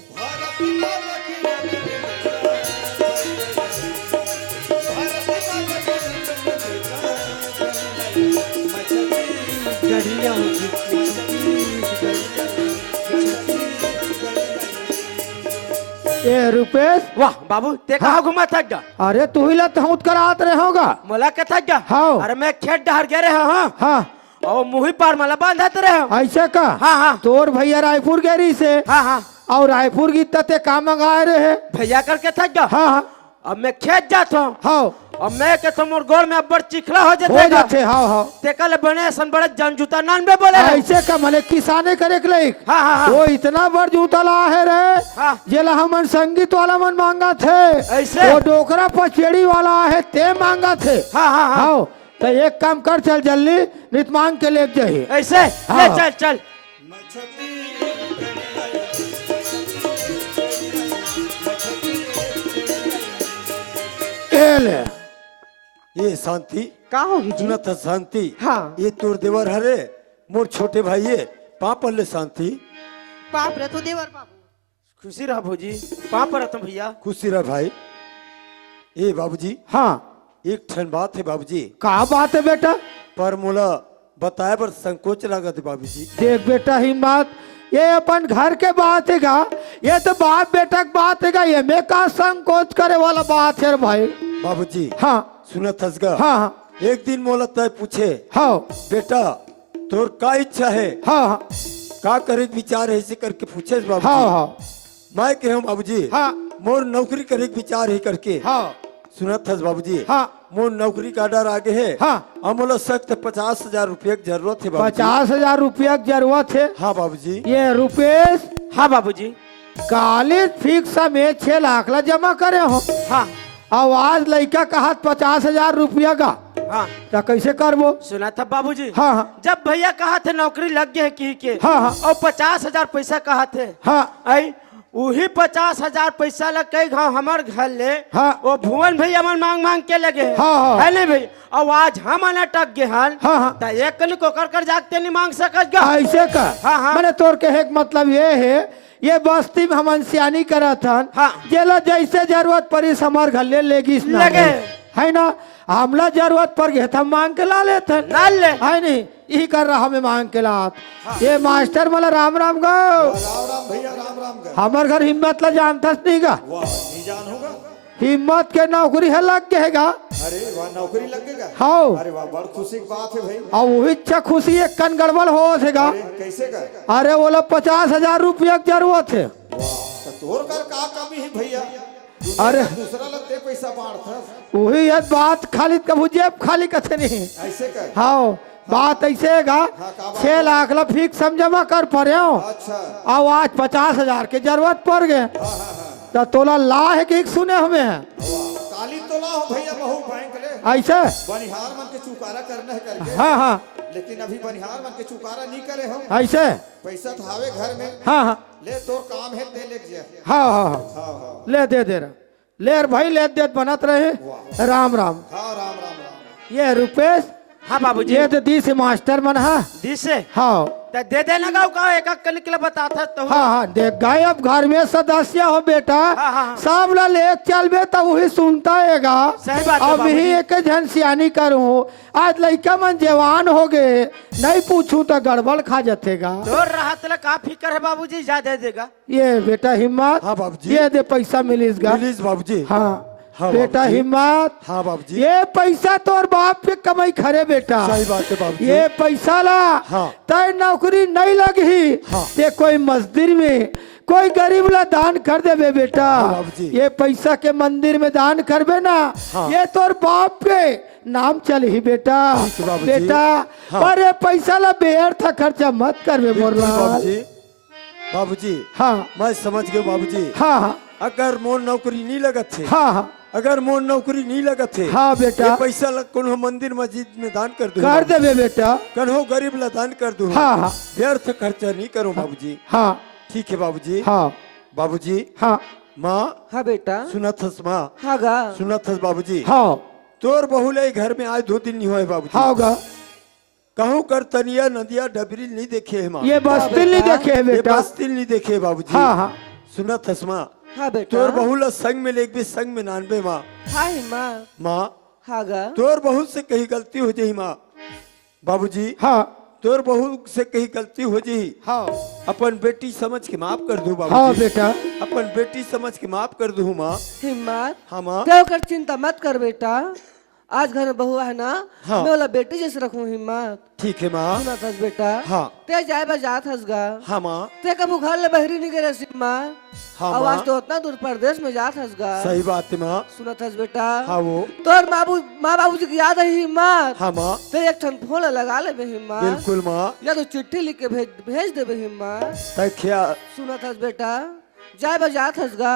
ये रुपेश वाह बाबू ते कहाँ घुमा था क्या? अरे तू ही लत हूँ करात रहे होगा। मोला के था क्या? हाँ। अरे मैं खेत डहर गए रहे हाँ हाँ और मुही पार मला बांधा रहे हो। ऐसे का हाँ हाँ तोर भैया रायपुर गेरी से हाँ हाँ और रायपुर की तते का मंगाए रहे। भैया करके था क्या? हाँ हाँ अब मैं खेत जाता हूँ हाँ अब मैं के तो मोर गोड़ में अब्बड़ चिखला हो हो जाते जाते हाँ हाँ ते कल बने सन बड़े जन जूता नान में बोले रहे। ऐसे का मले किसाने करे के लायक हाँ हाँ हाँ वो इतना बड़ जूता ला है रे हाँ। जेला हमन संगीत वाला मन मांगा थे ऐसे? वो डोकरा पचेड़ी वाला है ते मांगा थे। हाँ हाँ हाँ हाँ तो एक काम कर चल जल्दी नित मांग के ले जाइए। ऐसे हाँ। ले चल चल ये ले ये शांति का होगी जी? सुनत हस शांति। हाँ। ये तोर देवर हरे मोर छोटे भाई ये पापल ले शांति। पाप रे तो देवर बाबू खुशी रहा भौजी पाप पर तुम भैया खुशी रह भाई। ए बाबूजी हाँ एक ठन बात है बाबूजी, का बात है बेटा? पर मोला बताए बर संकोच लागत है बाबूजी। देख बेटा हिम्मत ये अपन घर के बात है गा ये तो बाप बेटा की बात है गा ये में का संकोच करे वाला बात है रे भाई। बाबूजी हाँ सुनत हसगा हाँ हाँ एक दिन मोला तय पूछे हाँ बेटा तोर का इच्छा है हाँ हाँ का करे के विचार है, ऐसे करके पूछे बाबूजी। हाँ हाँ मैं कहूँ बाबूजी हाँ मोर नौकरी करे के विचार है करके। हाँ सुनत हस बाबूजी हाँ मोर नौकरी का डर आगे है। हाँ और मोला सख्त 50,000 रुपये की जरूरत है बाबूजी। 50,000 रुपया की जरूरत है। हाँ बाबूजी। ये रुपेश हाँ बाबूजी कॉलेज फिक्स में 6 लाख ला जमा करे हो हाँ और आज लड़का कहा 50,000 रुपया का हाँ तो कैसे करबो? सुना था बाबूजी हाँ हाँ जब भैया कहा थे नौकरी लग गए की के हाँ हाँ और 50,000 पैसा कहा थे हाँ आई वही 50,000 पैसा लग कई गाँव हमार घर ले हाँ वो भुवन भैया मन मांग मांग के लगे हाँ, हाँ। है नहीं भाई और आज हम अटक गए हाल हाँ, हाँ। तो एक कल को कर जागते नहीं मांग सकत गा ऐसे का हाँ, हाँ। मैंने तोर के एक मतलब ये है ये बस्ती में हम सियानी करत हन हाँ। जेला जैसे जरूरत पड़ी हमार घर ले लेगी लगे। है ना हमला जरूरत पड़ गया हम मांग के ला लेते हैं। ना ले है नहीं यही कर रहा हमें मांग के लात। ये मास्टर मला राम राम गो राम राम भैया राम राम का हमार घर हिम्मत ला जानता नहीं गा वाह नहीं जान होगा हिम्मत के नौकरी है लग गएगा। अरे वहाँ नौकरी लगेगा। हाँ अरे वाह, बड़ खुशी की बात है भाई। और वही इच्छा खुशी एक कन गड़बड़ हो सेगा। अरे कैसे कर? अरे वो लोग 50,000 रुपया की जरूरत है। वाह, तो तोर कर का कमी है भैया? अरे दूसरा लगते पैसा बांटत वही है बात, खाली कभू जेब खाली कथे नहीं। ऐसे कर। हाँ बात ऐसे है गा, 6 लाख ला फिक्स हम जमा कर पड़े हो। अच्छा। और आज 50,000 की जरूरत पड़ गए तो तोला ला है कि सुने हमें है काली तो ला हो भैया बहु बैंक ले। ऐसे। बनिहार मन के चुकारा करना है करके। हाँ हाँ लेकिन अभी बनिहार मन के चुकारा नहीं करे हम। ऐसे। पैसा तो हावे घर में। हाँ हाँ ले तोर काम है दे ले जा। हाँ हाँ हाँ हाँ हाँ ले दे दे रहा ले भाई ले दे बनत रहे। राम राम। हाँ राम राम राम। ये रुपेश। हाँ बाबूजी। ये तो दी से मास्टर मन है। दिसे हाँ तो दे देना गाँव का एक एक निकले बताता तो हाँ हाँ देख गए अब घर में सदस्य हो बेटा। हाँ, हाँ। सब ला ले चल बे तब वही सुनता हैगा। सही बात है अब बाबूजी। ही एक झन सियानी करूँ आज लड़का मन जवान हो गए नहीं पूछूं तो गड़बड़ खा जातेगा। तो राहत ला का फिकर है बाबूजी, जा दे देगा। ये बेटा हिम्मत। हाँ बाबूजी। ये दे पैसा मिलीसगा। प्लीज बाबूजी। हाँ हाँ बेटा बाबूजी। हिम्मत। हाँ बाबूजी। ये पैसा तोर बाप के कमाई खरे बेटा। सही बात है बाबूजी। ये पैसा ला हाँ। तय नौकरी नहीं लगी हाँ। ते कोई मस्जिद में कोई गरीब ला दान कर देबे बेटा। हाँ बाबूजी। ये पैसा के मंदिर में दान करबे ना। हाँ। ये तोर बाप के नाम चल ही बेटा। ठीक है बाबूजी। बेटा हाँ। पर ये पैसा ला बेअर्थ खर्चा मत करबे मोरला। बाबूजी। बाबूजी हाँ मैं समझ गया बाबूजी। हाँ हाँ अगर मोर नौकरी नहीं लगत थे, हाँ हाँ अगर मोर नौकरी नहीं लगत थे, हाँ बेटा। ये पैसा लग कोनो मंदिर मस्जिद में दान कर दूं। कर देबे बेटा। कन्हो गरीब ला दान कर दूं। हाँ हाँ व्यर्थ खर्चा नहीं करो बाबूजी। हाँ ठीक है बाबूजी। हाँ बाबूजी। हाँ माँ हाँ बेटा। सुनत हस माँ। हाँ गा। सुनत हस बाबूजी। हाँ तोर बहुले घर में आज 2 दिन नहीं हुए बाबूजी। हाँ गा। कहूँ कर तनिया नदिया डबरी नहीं देखे है माँ। ये बस्ती नहीं देखे है ये बेटा। बस्तिल नहीं देखे है बाबूजी। हाँ हाँ सुनत हस माँ। हाँ बेटा। तोर बहुला संग में लेके संग में नानबे माँ। हाँ माँ। माँ हाँ गा। तोर बहू से कहीं गलती हो जाही माँ। बाबूजी हाँ तोर बहू से कहीं गलती हो जाही, हाँ अपन बेटी समझ के माफ कर दू हाँ बाबूजी। बेटा। अपन बेटी समझ के माफ कर दू माँ। हिम्मत। हाँ माँ। ते ओकर चिंता मत कर बेटा। आज घर में बहू है ना। हाँ। मैं वाला बेटी जैसे रखूं हिम्मत। ठीक है माँ। सुना थस बेटा। हाँ। ते जाए बजात हस गा। हाँ माँ। ते कबू घर ले बहरी नहीं गिरे सिम्मा। हाँ आवाज माँ। तो उतना दूर प्रदेश में जात हस गा। सही बात है माँ। सुना थस बेटा। हाँ वो। तोर माँ बाबू जी की याद है हिम्मत। हाँ माँ। ते एक ठन फोन लगा ले बे हिम्मत। बिल्कुल माँ। या तो चिट्ठी लिख के भेज दे बे हिम्मत। तय ख्याल। सुना थस बेटा। जाए बजात हस गा।